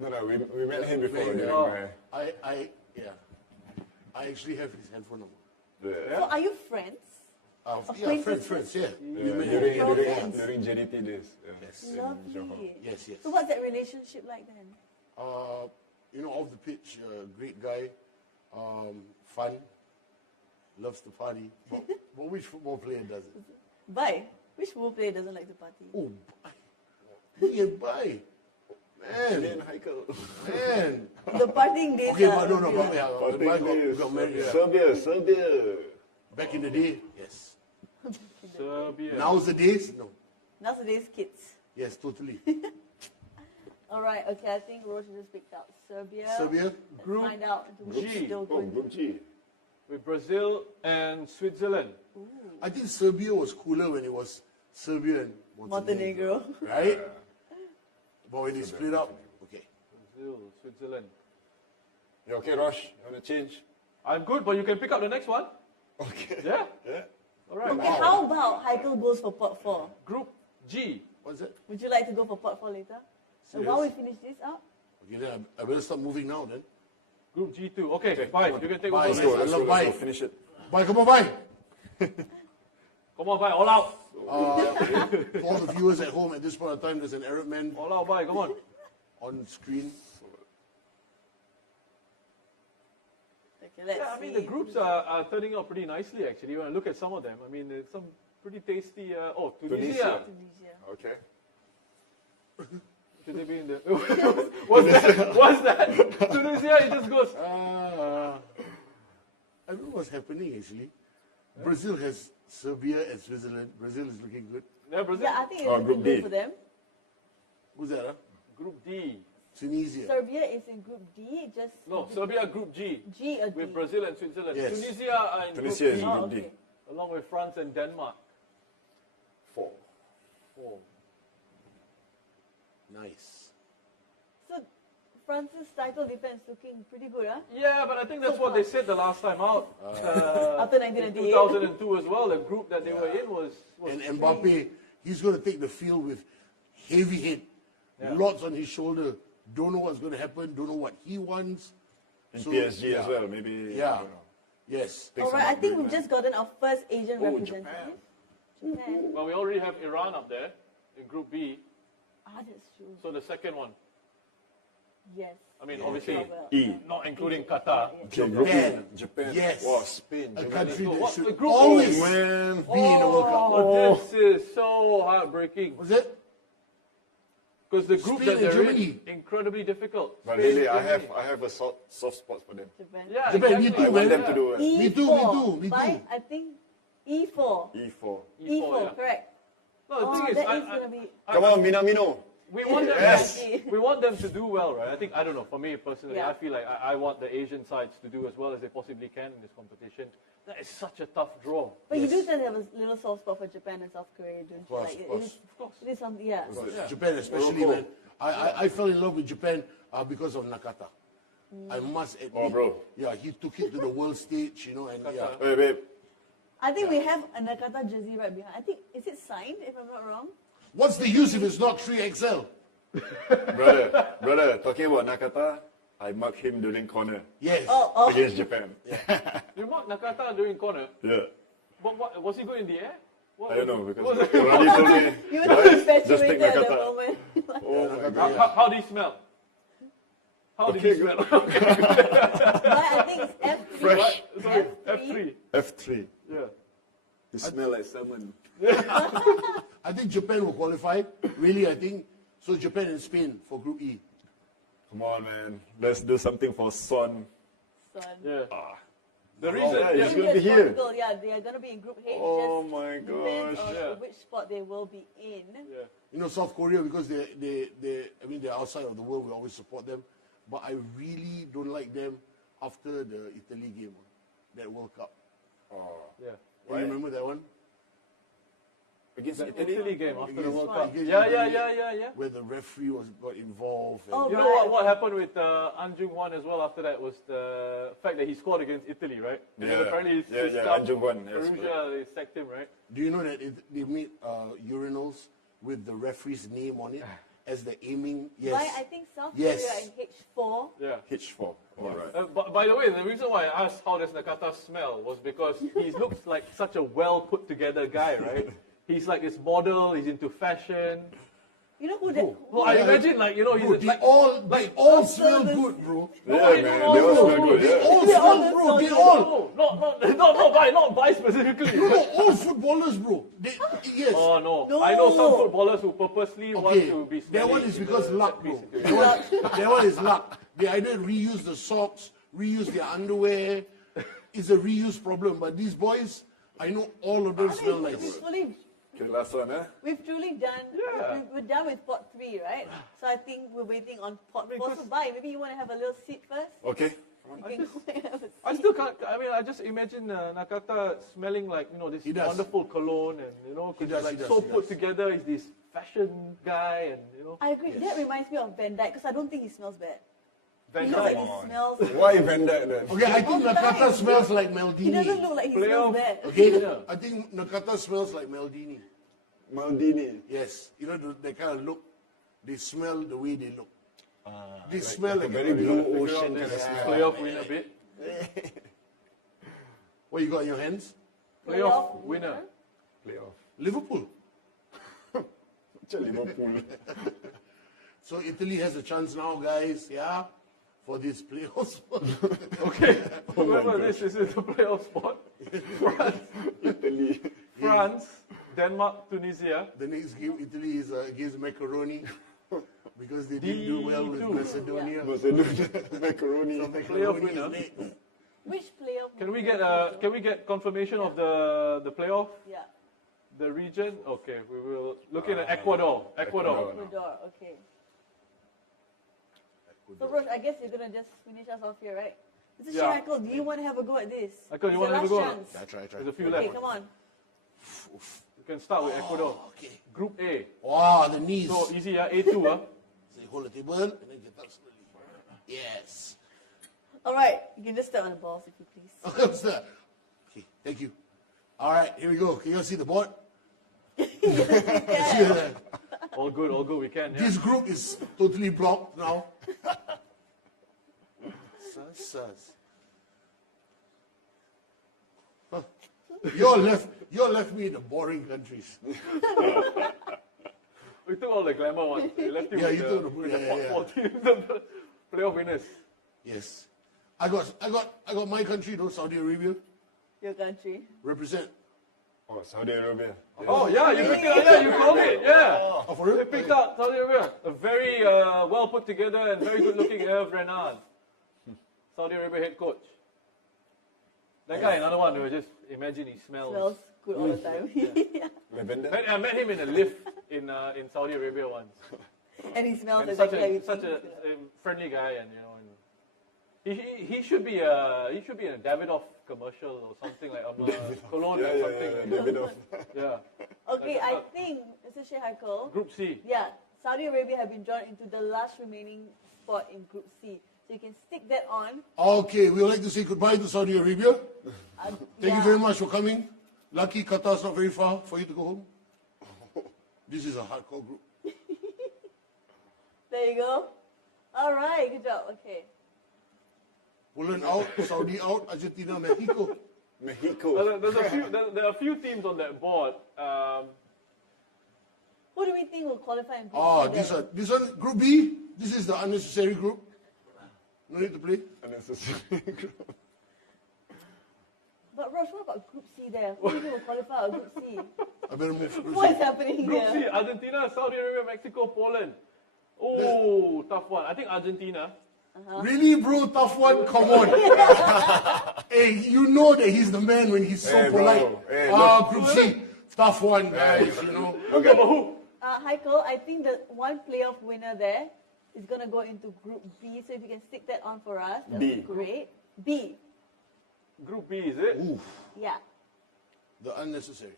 No, we met him before during Oh. my... I actually have his handphone number. So are you friends? Yeah, friends, yeah. Yeah, met during JDT days. Yeah. Yes. In Johor. Lovely. Yes. So what's that relationship like then? Off the pitch, great guy, fun, loves to party. But which football player doesn't? Bye. Which football player doesn't like to party? Oh, me and bye. Me Man, and Haikel. man. The partying days Okay, are... but no, but Parting Bye days. got married. Yeah. Serbia. Back in the day, yes. Serbia. Nowadays, no. Nowadays, kids. Yes, totally. All right, okay, I think Roche just picked out Serbia. Serbia? Let's Group find out who's G. still Oh, going. Group G. With Brazil and Switzerland. I think Serbia was cooler when it was Serbia and Montenegro. Right? But when they split up, okay. Brazil, Switzerland. You okay, Rosh? You want to change? I'm good, but you can pick up the next one. Okay. Yeah? Yeah. All right. Okay, how about Haikel goes for pot 4? Group G. What's that? Would you like to go for pot 4 later? So while we finish this up, Okay, then I better start moving now then. Group G2. Okay, fine. You can take Bye. over. Let's next. go. I love Let's bye. go. Finish it. Bye, come on, bye. Come on, bye. All out. For all the viewers at home, at this point of time, there's an Arab man All out, bye. Come on. on screen. okay, let's Yeah, I mean, see. the groups are turning out pretty nicely, actually. When I look at some of them, I mean, there's some pretty tasty. Tunisia. Tunisia. Okay. Should they be in the. What's that? Tunisia, it just goes. I don't know what's happening actually. Brazil has Serbia and Switzerland. Brazil is looking good. Yeah, Brazil. Yeah, I think it's Oh, looking Group good D. for them. Who's that? Huh? Group D. Tunisia. Serbia is in Group D, just No, Serbia Group G. G or D. With Brazil and Switzerland. Yes. Tunisia are in Tunisia Group is D, Oh, Group D. okay. along with France and Denmark. 4. Nice. So France's title defense looking pretty good, huh? Yeah, but I think that's what they said the last time out. After In 1998. 2002 as well, the group that they were in was And Mbappe, he's going to take the field with heavy hit, lots on his shoulder. Don't know what's going to happen. Don't know what he wants. In So, PSG yeah. as well, maybe. Yeah. I don't know. Yes. All right, I think we've just gotten our first Asian Oh, representative. Japan. Well, we already have Iran up there in Group B, Ah, that's true. so the second one. Yes. I mean, obviously, well. E. not including Qatar. Okay, Group Japan. E. Japan. Yes. Wow, Spain. A Germany. country So that what's the should group? always Man. be in the World Cup. Oh, this is so heartbreaking. Was it? Because the group Spain that and they're Germany. in, incredibly difficult. But Spain, really, I Germany. have a soft spot for them. Japan. Yeah, Japan, me exactly. too, I want man. them to do well. E4. Me too, me too. By, I think E4. E4. E4, yeah. correct. No, the Oh, thing is, that I- is going to be... Come on, Minamino. we want them. Yes. We want them to do well, right? I think I don't know. For me personally, Yeah. I feel like I want the Asian sides to do as well as they possibly can in this competition. That is such a tough draw. But you do tend to have a little soft spot for Japan and South Korea, don't you? course, Like, of course. it is something, yeah. Japan especially, man. I fell in love with Japan because of Nakata. I must admit. Oh, bro. Yeah, he took it to the world stage, you know, and yeah. Wait, babe. I think we have a Nakata jersey right behind. I think, is it signed, if I'm not wrong? What's the use if it's not 3XL? Brother, talking about Nakata, I marked him during corner Yes. Oh, against Japan. You marked Nakata during corner, Yeah. but what, was he good in the air? What I don't was know it? because already told me. you were "Guys, too just take infatuated at that Nakata." moment. Oh my God. How did he smell? How did he Okay, smell? But I think it's F3. Fresh. Sorry, F3. F3. F3. Yeah. You smell like salmon. I think Japan will qualify. Really, I think. So Japan and Spain for Group E. Come on, man. Let's do something for Son. Son. Yeah. The reason, yeah, he's yeah, gonna be India, here. Portugal, yeah, they are going to be in Group H. Oh just my depends gosh. on Yeah. which spot they will be in. yeah. You know, South Korea, because they're outside of the world, we always support them. But I really don't like them after the Italy game, that World Cup. Oh. Yeah. Do you remember that one? Against The Italy? Italy game after the Against- World Cup. against Yeah, Italy. yeah. Where the referee got involved. And Oh, You right. know what happened with Anjung Wan as well after that was the fact that he scored against Italy, right? And then Yeah. apparently Yeah, his yeah, club, Anjung Wan, yes, Perugia, they sacked him, right? Do you know that they made urinals with the referee's name on it as the aiming? Yes. By, I think South Yes. Korea in H4. Yeah. H4. All right. By the way, the reason why I asked how does Nakata smell was because he looks like such a well put together guy, right? He's like this model, he's into fashion. You know who that? Well, I imagine like, you know, he's Bro, they all smell good, bro. Yeah, man. They all smell good. They Yeah. all smell, bro. They all. not by specifically. No, all footballers, bro. Yes. Oh no. No. I know some footballers who purposely want Okay, to be that one smelly is in because the luck, set bro. piece. That one is luck. They either reuse the socks, reuse their underwear. It's a reuse problem. But these boys, I know all of them smell nice. Okay, last one, eh? We've truly done. Yeah. We're done with pot 3, right? So I think we're waiting on pot 4. So bye. Maybe you want to have a little sip first. Okay. You can go and have a I sip. still can't. I mean, I just imagine Nakata smelling like, you know, this He does. wonderful cologne, and you know, He does, like he does, so he put does. together. He's this fashion guy, and you know, I agree. That reminds me of Van Dijk because I don't think he smells bad. Van He looks like Dijk. he smells. Why Van Dijk then? Okay, I think Nakata smells like He Maldini. doesn't look like he smells Playoff. bad. Okay, Yeah. I think Nakata smells like Maldini. Maldini. Yes, you know they kind of look. They smell the way they look. They smell like Very blue ocean kind of this smell. playoff winner bit. What you got in your hands? Playoff winner. Playoff. Liverpool. Liverpool. So Italy has a chance now, guys. Yeah, for this playoffs. Okay, remember this. This is the playoff spot. France, Italy. France, Denmark, Tunisia. The next game, Italy is against Macaroni because they didn't do well with D2. Macedonia. Macedonia. Macaroni. So Playoff Macaroni winner. is next. Which player? Can we get confirmation of the playoff, Yeah. the region? Okay, we will looking at Ecuador. Ecuador. Ecuador. Okay. So Rosh, I guess you're gonna just finish us off here, right? Mr. Yeah. Sheikh, Haikel, do you want to have a go at this? Haikel, you It's wanna your have a last go? chance. Yeah, try. There's a few Okay, left. come on. You can start with Ecuador. Okay. Group A. Wow, the knees. So easy, A2. So you hold the table and then get up slowly. Yes. All right, you can just step on the balls if you please. Okay, what's that? Okay, thank you. All right, here we go. Can you all see the board? Yeah. All good, we can. Yeah. This group is totally blocked now. Sus. Huh. You're left me in the boring countries. We took all the glamour ones. We left you Yeah, with you the, took the- with yeah, the yeah, pot 4 teams, the playoff winners. Yes. I got my country though, Saudi Arabia. Your country. Represent. Oh, Saudi Arabia. Oh yeah, you picked it. Yeah, you called it. Yeah. Oh, for real? They picked out Saudi Arabia. A very well put together and very good looking Hervé Renard. Saudi Arabia head coach. That guy, another one, we just imagine he smells. Smells good all the time. Yeah. Lavender. I met him in a lift in Saudi Arabia once. And he smells And exactly like you such think. a friendly guy, and you know, and he should be in a Davidoff commercial or something like cologne or something. Davidoff. Yeah. Okay, I think, Mr. Sheikh Haikel, Group C. yeah, Saudi Arabia have been drawn into the last remaining spot in Group C. So you can stick that on. Okay, we would like to say goodbye to Saudi Arabia. Thank you Yeah. very much for coming. Lucky Qatar's not very far for you to go home. This is a hardcore group. There you go. All right, good job. Okay. Poland out, Saudi out, Argentina, Mexico. Mexico. There are a few teams on that board. Who do we think will qualify in Group Ah, C? then? this one, Group B. This is the unnecessary group. No need to play. Unnecessary group. But Rosh, what about Group C there? Who do you think will qualify out of Group C? I better move to Group What C. is happening Group here? C, Argentina, Saudi Arabia, Mexico, Poland. Oh, tough one. I think Argentina. Really, bro? Tough one? Come on. Hey, you know that he's the man when he's so Hey, bro. polite. Hey, Group C. Tough one, guys, you know. Okay. Haikel, I think the one playoff winner there is going to go into Group B. So if you can stick that on for us, that would be B. great. B. Group B, is it? Oof, Yeah. the unnecessaries.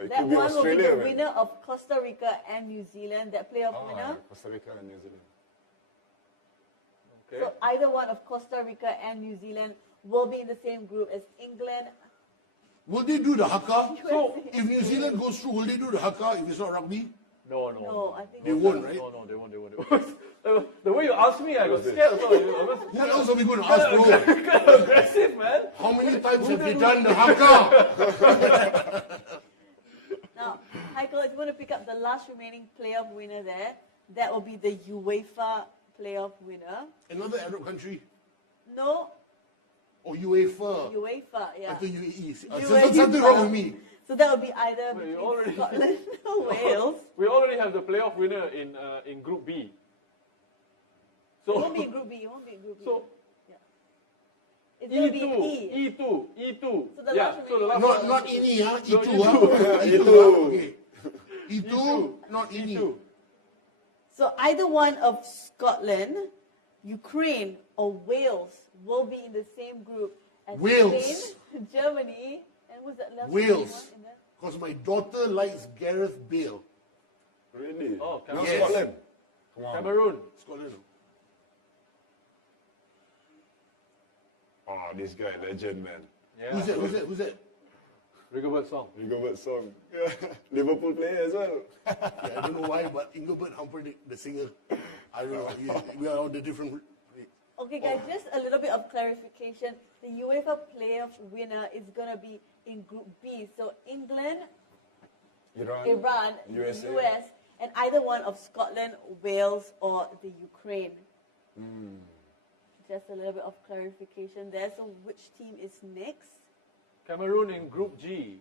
It That could be one will be Australia, the man. winner of Costa Rica and New Zealand. That playoff winner. Costa Rica and New Zealand. Okay. So either one of Costa Rica and New Zealand will be in the same group as England. Will they do the haka? So, If New Zealand goes through, will they do the haka if it's not rugby? no. No, I think They won't, right? No, they won't. The way you asked me, I got scared. So I was Who else are we going to ask, bro? kind of aggressive, man. How many times have they done the haka? Now, Haikel, if you want to pick up the last remaining playoff winner there, that will be the UEFA playoff winner. Another Arab country? No, Or UEFA? UEFA, I yeah. thought UAE. UEFA. Something wrong with me. So that will be either Wait, you between already- Scotland or Wales. We already have the playoff winner in Group B. It So won't be in Group B. It won't be in Group B. So yeah. It's going to be E2, in E. E2. So the Yeah. last So the last Not one- not ini, huh? No, Itu, itu. huh? Itu, Itu. huh? Okay. Itu, not ini. E2. So either one of Scotland, Ukraine, or Wales will be in the same group as Wales. Spain, Germany, and who's that last Wales. one in there? Because my daughter likes Gareth Bale. Really? Oh, Not Yes. Scotland. Come on. Cameroon. Scotland. Oh, this guy, legend, man. Yeah. Who's that? Who's that? Who's that? Rigobert Song. Rigobert Song. Yeah. Liverpool player as well. Yeah, I don't know why, but Engelbert Humperdinck, the singer. I don't know. We are on the different. Okay, guys, just a little bit of clarification. The UEFA playoff winner is going to be in Group B. So England, Iran, USA. the US, and either one of Scotland, Wales, or the Ukraine. Just a little bit of clarification there. So which team is next? Cameroon in Group G.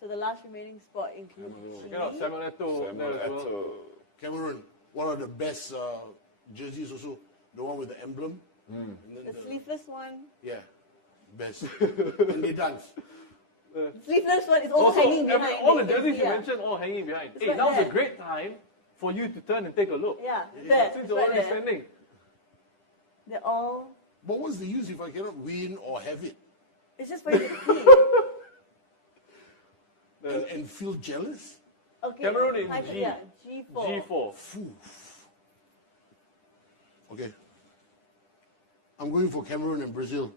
So the last remaining spot in Group G. Check out Samuel Eto'o there as well. Eto'o. Cameroon, one of the best jerseys also. The one with the emblem. And then The sleeveless one. yeah, best. And they dance. The sleeveless one is also Also, hanging behind. all the You can jerseys see, you yeah. mentioned, all hanging behind. It's Hey, right now's a there. great time for you to turn and take a look. Yeah, there. Since It's you're right already there. standing. They're all. But what's the use if I cannot win or have it It's just for you to see. and feel jealous? Okay. Cameroon in Haikel, G. Yeah, G4. G4. Phew. Okay. I'm going for Cameroon and Brazil.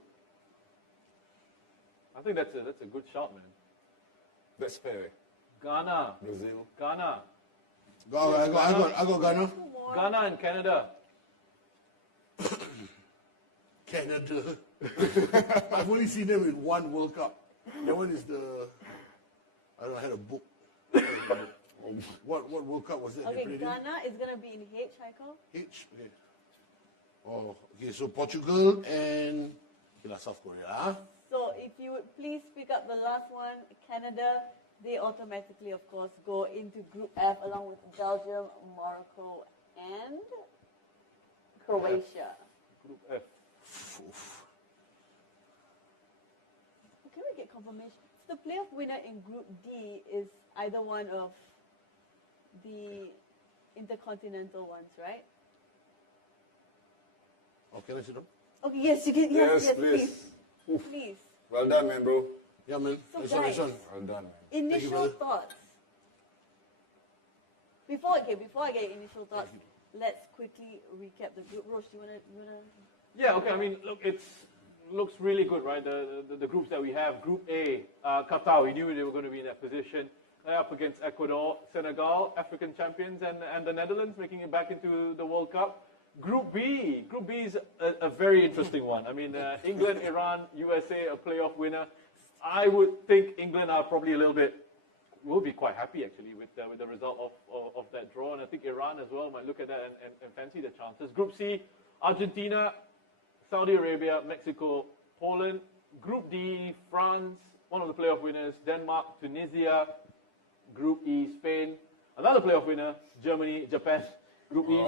I think that's a good shot, man. That's fair. Ghana. Brazil. Ghana. I got Ghana. Two more. Ghana and Canada. Canada. I've only seen them in one World Cup. That one is the. I don't know, I had a book. What World Cup was that they Okay, played in? Ghana is going to be in H, Haikel. H. Okay. Oh, okay. So Portugal and South Korea. Huh? So if you would please pick up the last one, Canada, they automatically, of course, go into Group F along with Belgium, Morocco, and Croatia. Group F. Can we get confirmation? So the playoff winner in Group D is either one of the intercontinental ones, right? Oh, can I sit down? Okay, yes, you can. Yes, Yes, please. please. Please. Well done, man, bro. Yeah, man. So Nice one, nice guys, one. Well done, man. Initial brother. thoughts. Before I get initial thoughts, let's quickly recap the group. Rosh, you wanna? Yeah, okay. I mean, look, looks really good, right? The groups that we have. Group A, Qatar. We knew they were going to be in that position. Up against Ecuador, Senegal, African champions, and the Netherlands making it back into the World Cup. Group B is a very interesting one. I mean, England, Iran, USA, a playoff winner. I would think England are probably will be quite happy actually with the result of that draw, and I think Iran as well might look at that and fancy the chances. Group C, Argentina, Saudi Arabia, Mexico, Poland. Group D, France, one of the playoff winners, Denmark, Tunisia. Group E, Spain, another playoff winner, Germany, Japan, Group E,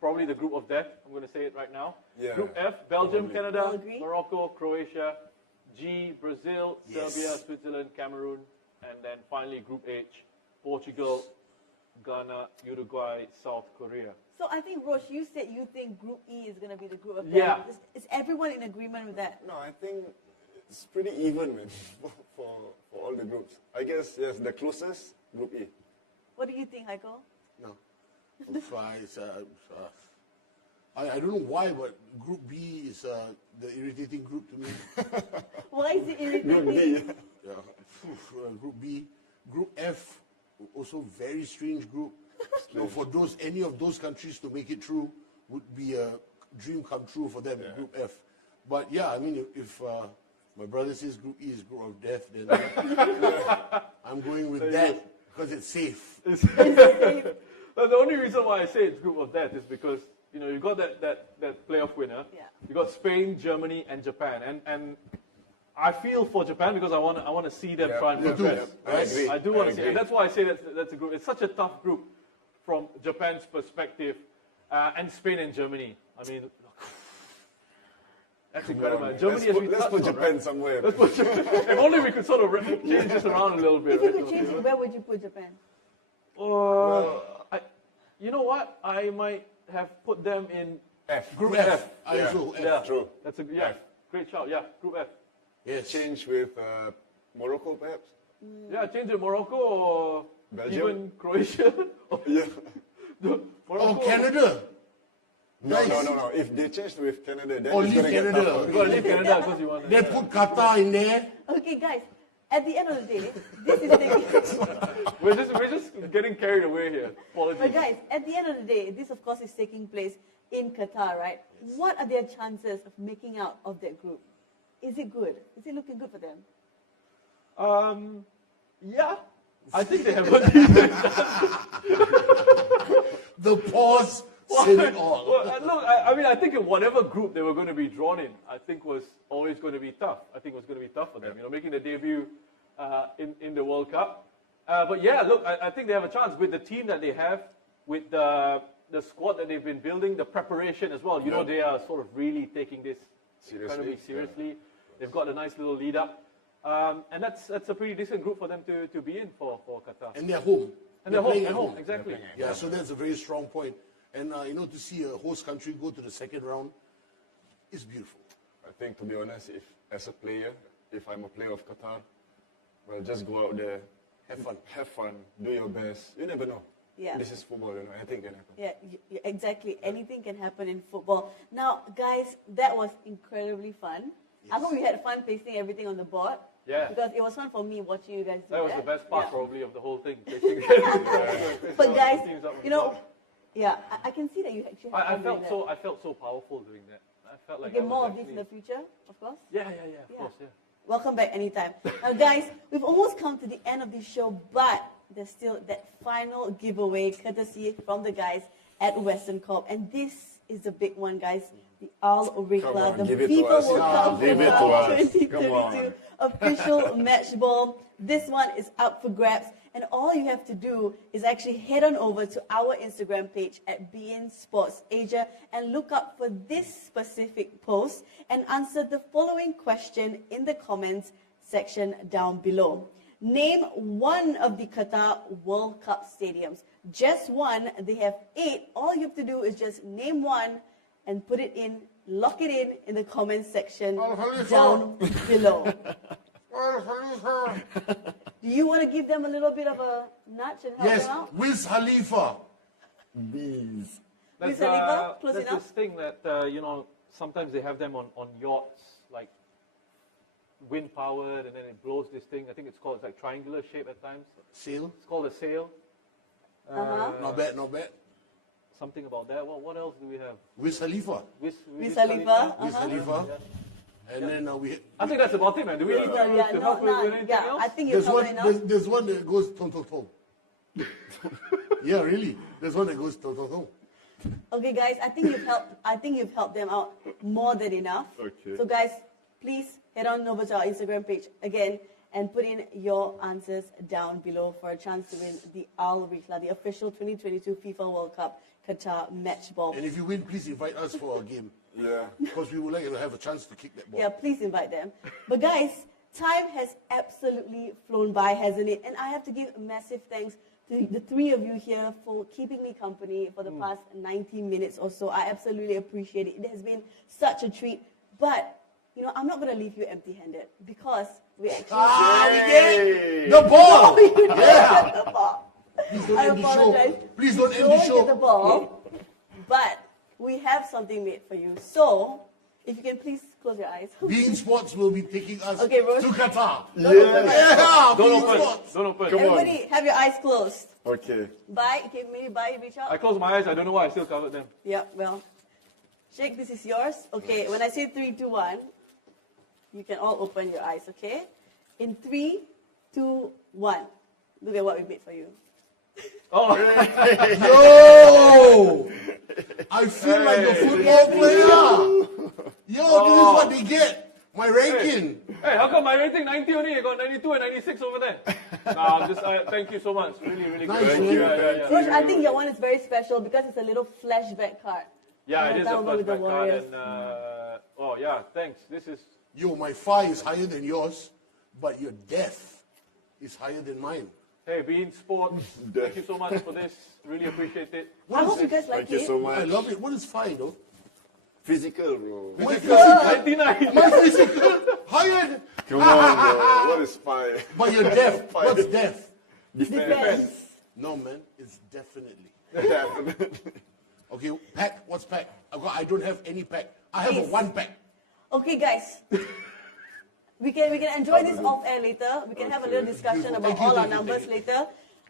probably the group of death. I'm going to say it right now. Yeah, Group F, Belgium, probably. Canada, I'll agree. Morocco, Croatia. G, Brazil, Yes. Serbia, Switzerland, Cameroon. And then finally Group H, Portugal, Ghana, Uruguay, South Korea. So I think, Rosh, you said you think Group E is going to be the group of Yeah. death. Is everyone in agreement with that? No, I think it's pretty even, man, for all the groups. I guess, yes, the closest, Group E. What do you think, Haikel? No. I don't know why, but Group B is the irritating group to me. Why is it irritating? Group B. Yeah. Group B. Group F, also very strange group. So for any of those countries to make it through would be a dream come true for them, Group F. But yeah, I mean, if my brother says Group E is group of death, then I'm going with that because it's safe. But the only reason why I say it's group of death is because you got that playoff winner. Yeah. You got Spain, Germany, and Japan, and I feel for Japan because I want to see them try and progress. I agree. I do want to see it. That's why I say that's a group. It's such a tough group from Japan's perspective, and Spain and Germany. I mean, that's incredible. Germany has been Let's touched put on, Japan right? somewhere. Let's put Japan. If only we could sort of change this around a little bit. If you right? could change it, where would you put Japan? You know what? I might have put them in F. Group F. I also F. Yeah, True. That's a F. great shout. Yeah, Group F. Yes. Change with Morocco, perhaps? Yeah, change it Morocco or Belgium? even Croatia. Yeah. Morocco. Oh, Canada. No, Nice. no. If they change with Canada, then Or it's leave going to get Canada. tougher. You gotta leave Canada because you want. They put Qatar in there. Okay, guys, at the end of the day, this is taking... We're just getting carried away here. Apologies. But guys, at the end of the day, this of course is taking place in Qatar, right? What are their chances of making out of that group? Is it good? Is it looking good for them? Yeah, I think they have a decent The pause said it all. Well, look, I mean, I think in whatever group they were going to be drawn in, I think was always going to be tough. I think it was going to be tough for them, making the debut in the World Cup. But yeah, look, I think they have a chance with the team that they have, with the squad that they've been building, the preparation as well. They are sort of really taking this incredibly seriously. They've got a nice little lead up. And that's a pretty decent group for them to be in for Qatar. And they're home. And they're playing home, at home, exactly. Yeah, so that's a very strong point. And, to see a host country go to the second round is beautiful. I think, to be honest, as a player, if I'm a player of Qatar, well, just go out there, have fun, do your best. You never know. Yeah. This is football, anything can happen. Yeah, exactly. Anything can happen in football. Now, guys, that was incredibly fun. I hope you had fun pasting everything on the board. Yeah. Because it was fun for me watching you guys do That was the best part, Yeah. probably, of the whole thing. But guys, I can see that you actually had I fun doing felt that. I felt so powerful doing that. I felt like Okay, I was more of this actually- in the future, of course. Yeah, of course, yeah. Welcome back anytime. Now, guys, we've almost come to the end of this show, but there's still that final giveaway courtesy from the guys at Weston Corp. And this is the big one, guys. The Al Come Rihla, on, the give it to FIFA us. World Cup Give it to Qatar us. 2022 Come on. official match ball. This one is up for grabs. And all you have to do is actually head on over to our Instagram page at BN Sports Asia and look up for this specific post and answer the following question in the comments section down below. Name one of the Qatar World Cup stadiums. Just one. They have 8. All you have to do is just name one and put it in, lock it in the comments section down below. Do you want to give them a little bit of a nudge and help Yes, them out? Wiz Khalifa. Bees. Wiz Khalifa, close that's enough? this thing that, sometimes they have them on yachts, like wind powered, and then it blows this thing. I think it's like triangular shape at times. Sail. It's called a sail. Not bad, not bad. Something about that. What else do we have? Wiz Khalifa. Wiz Khalifa. Wiz Khalifa. And then we. I think that's about it, man. Do we need to help with anything else? I think you've covered enough. There's one that goes tom tom tom. Yeah, really. There's one that goes tom tom tom. Okay, guys, I think you've helped them out more than enough. Okay. So, guys, please head on over to our Instagram page again and put in your answers down below for a chance to win the Al Rihla, the official 2022 FIFA World Cup Qatar match ball. And if you win, please invite us for a game. Yeah. Because we would like to have a chance to kick that ball. Yeah, please invite them. But guys, time has absolutely flown by, hasn't it? And I have to give massive thanks to the three of you here for keeping me company for the past 90 minutes or so. I absolutely appreciate it. It has been such a treat. But, you know, I'm not going to leave you empty-handed because we actually... we did the ball! No, you didn't Yeah. get the ball. Please don't I end the show. apologize. Please don't end the Don't get show. the ball. But we have something made for you. So, if you can please close your eyes. Bein Sports will be taking us Okay, Rose. to Qatar. Yeah. Don't Bein open. Sports. Don't open. Come on. Everybody, have your eyes closed. Okay. Bye. Okay, maybe bye, reach out. I closed my eyes. I don't know why I still covered them. Yeah, well. Sheikh, this is yours. Okay, when I say 3, 2, 1, you can all open your eyes, okay? In 3, 2, 1. Look at what we made for you. Oh, Yo! I feel like a football player. Yo, this is what they get. My ranking. hey, how come my rating 90 only? I got 92 and 96 over there. Nah, I'm just, thank you so much. Really, really Nice, good. thank you. Yeah. Rosh, I think your one is very special because it's a little flashback card. Yeah, it is a That one with the flashback card. Warriors. And, oh, yeah, thanks. This is... Yo, my FI is higher than yours, but your death is higher than mine. Hey, Bein Sports, thank you so much for this. Really appreciate it. I hope you guys like Thank you it. so much. I love it. What is FI, though? Physical, bro. My physical, 99. my physical higher, Come on, bro. What is fire? but your death. What's death? Defense. No, man, it's definitely. Definitely. Okay, pack. What's pack? I don't have any pack. I have a Please. 1 pack. Okay, guys. We can enjoy this off air later. We can have a little discussion about all our numbers later.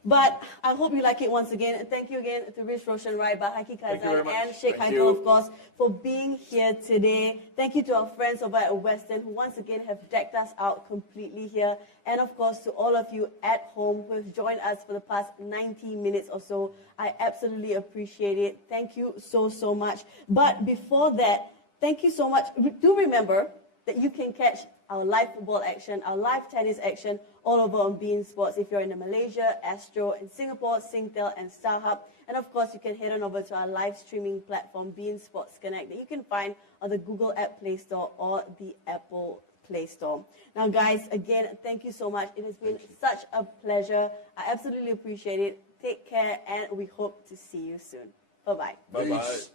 But I hope you like it once again. And thank you again to Rhysh Roshan Rai, Baihakki, you Khaizan, very much. and Sheikh, Thank Haikel, you. of course, for being here today. Thank you to our friends over at Weston who once again have decked us out completely here. And of course to all of you at home who have joined us for the past 90 minutes or so. I absolutely appreciate it. Thank you so, so much. But before that, thank you so much. Do remember that you can catch our live football action, our live tennis action all over on Bein Sports if you're in Malaysia, Astro, in Singapore, Singtel, and StarHub. And of course, you can head on over to our live streaming platform, Bein Sports Connect, that you can find on the Google App Play Store or the Apple Play Store. Now, guys, again, thank you so much. It has been such a pleasure. I absolutely appreciate it. Take care, and we hope to see you soon. Bye-bye. Bye-bye. Peace.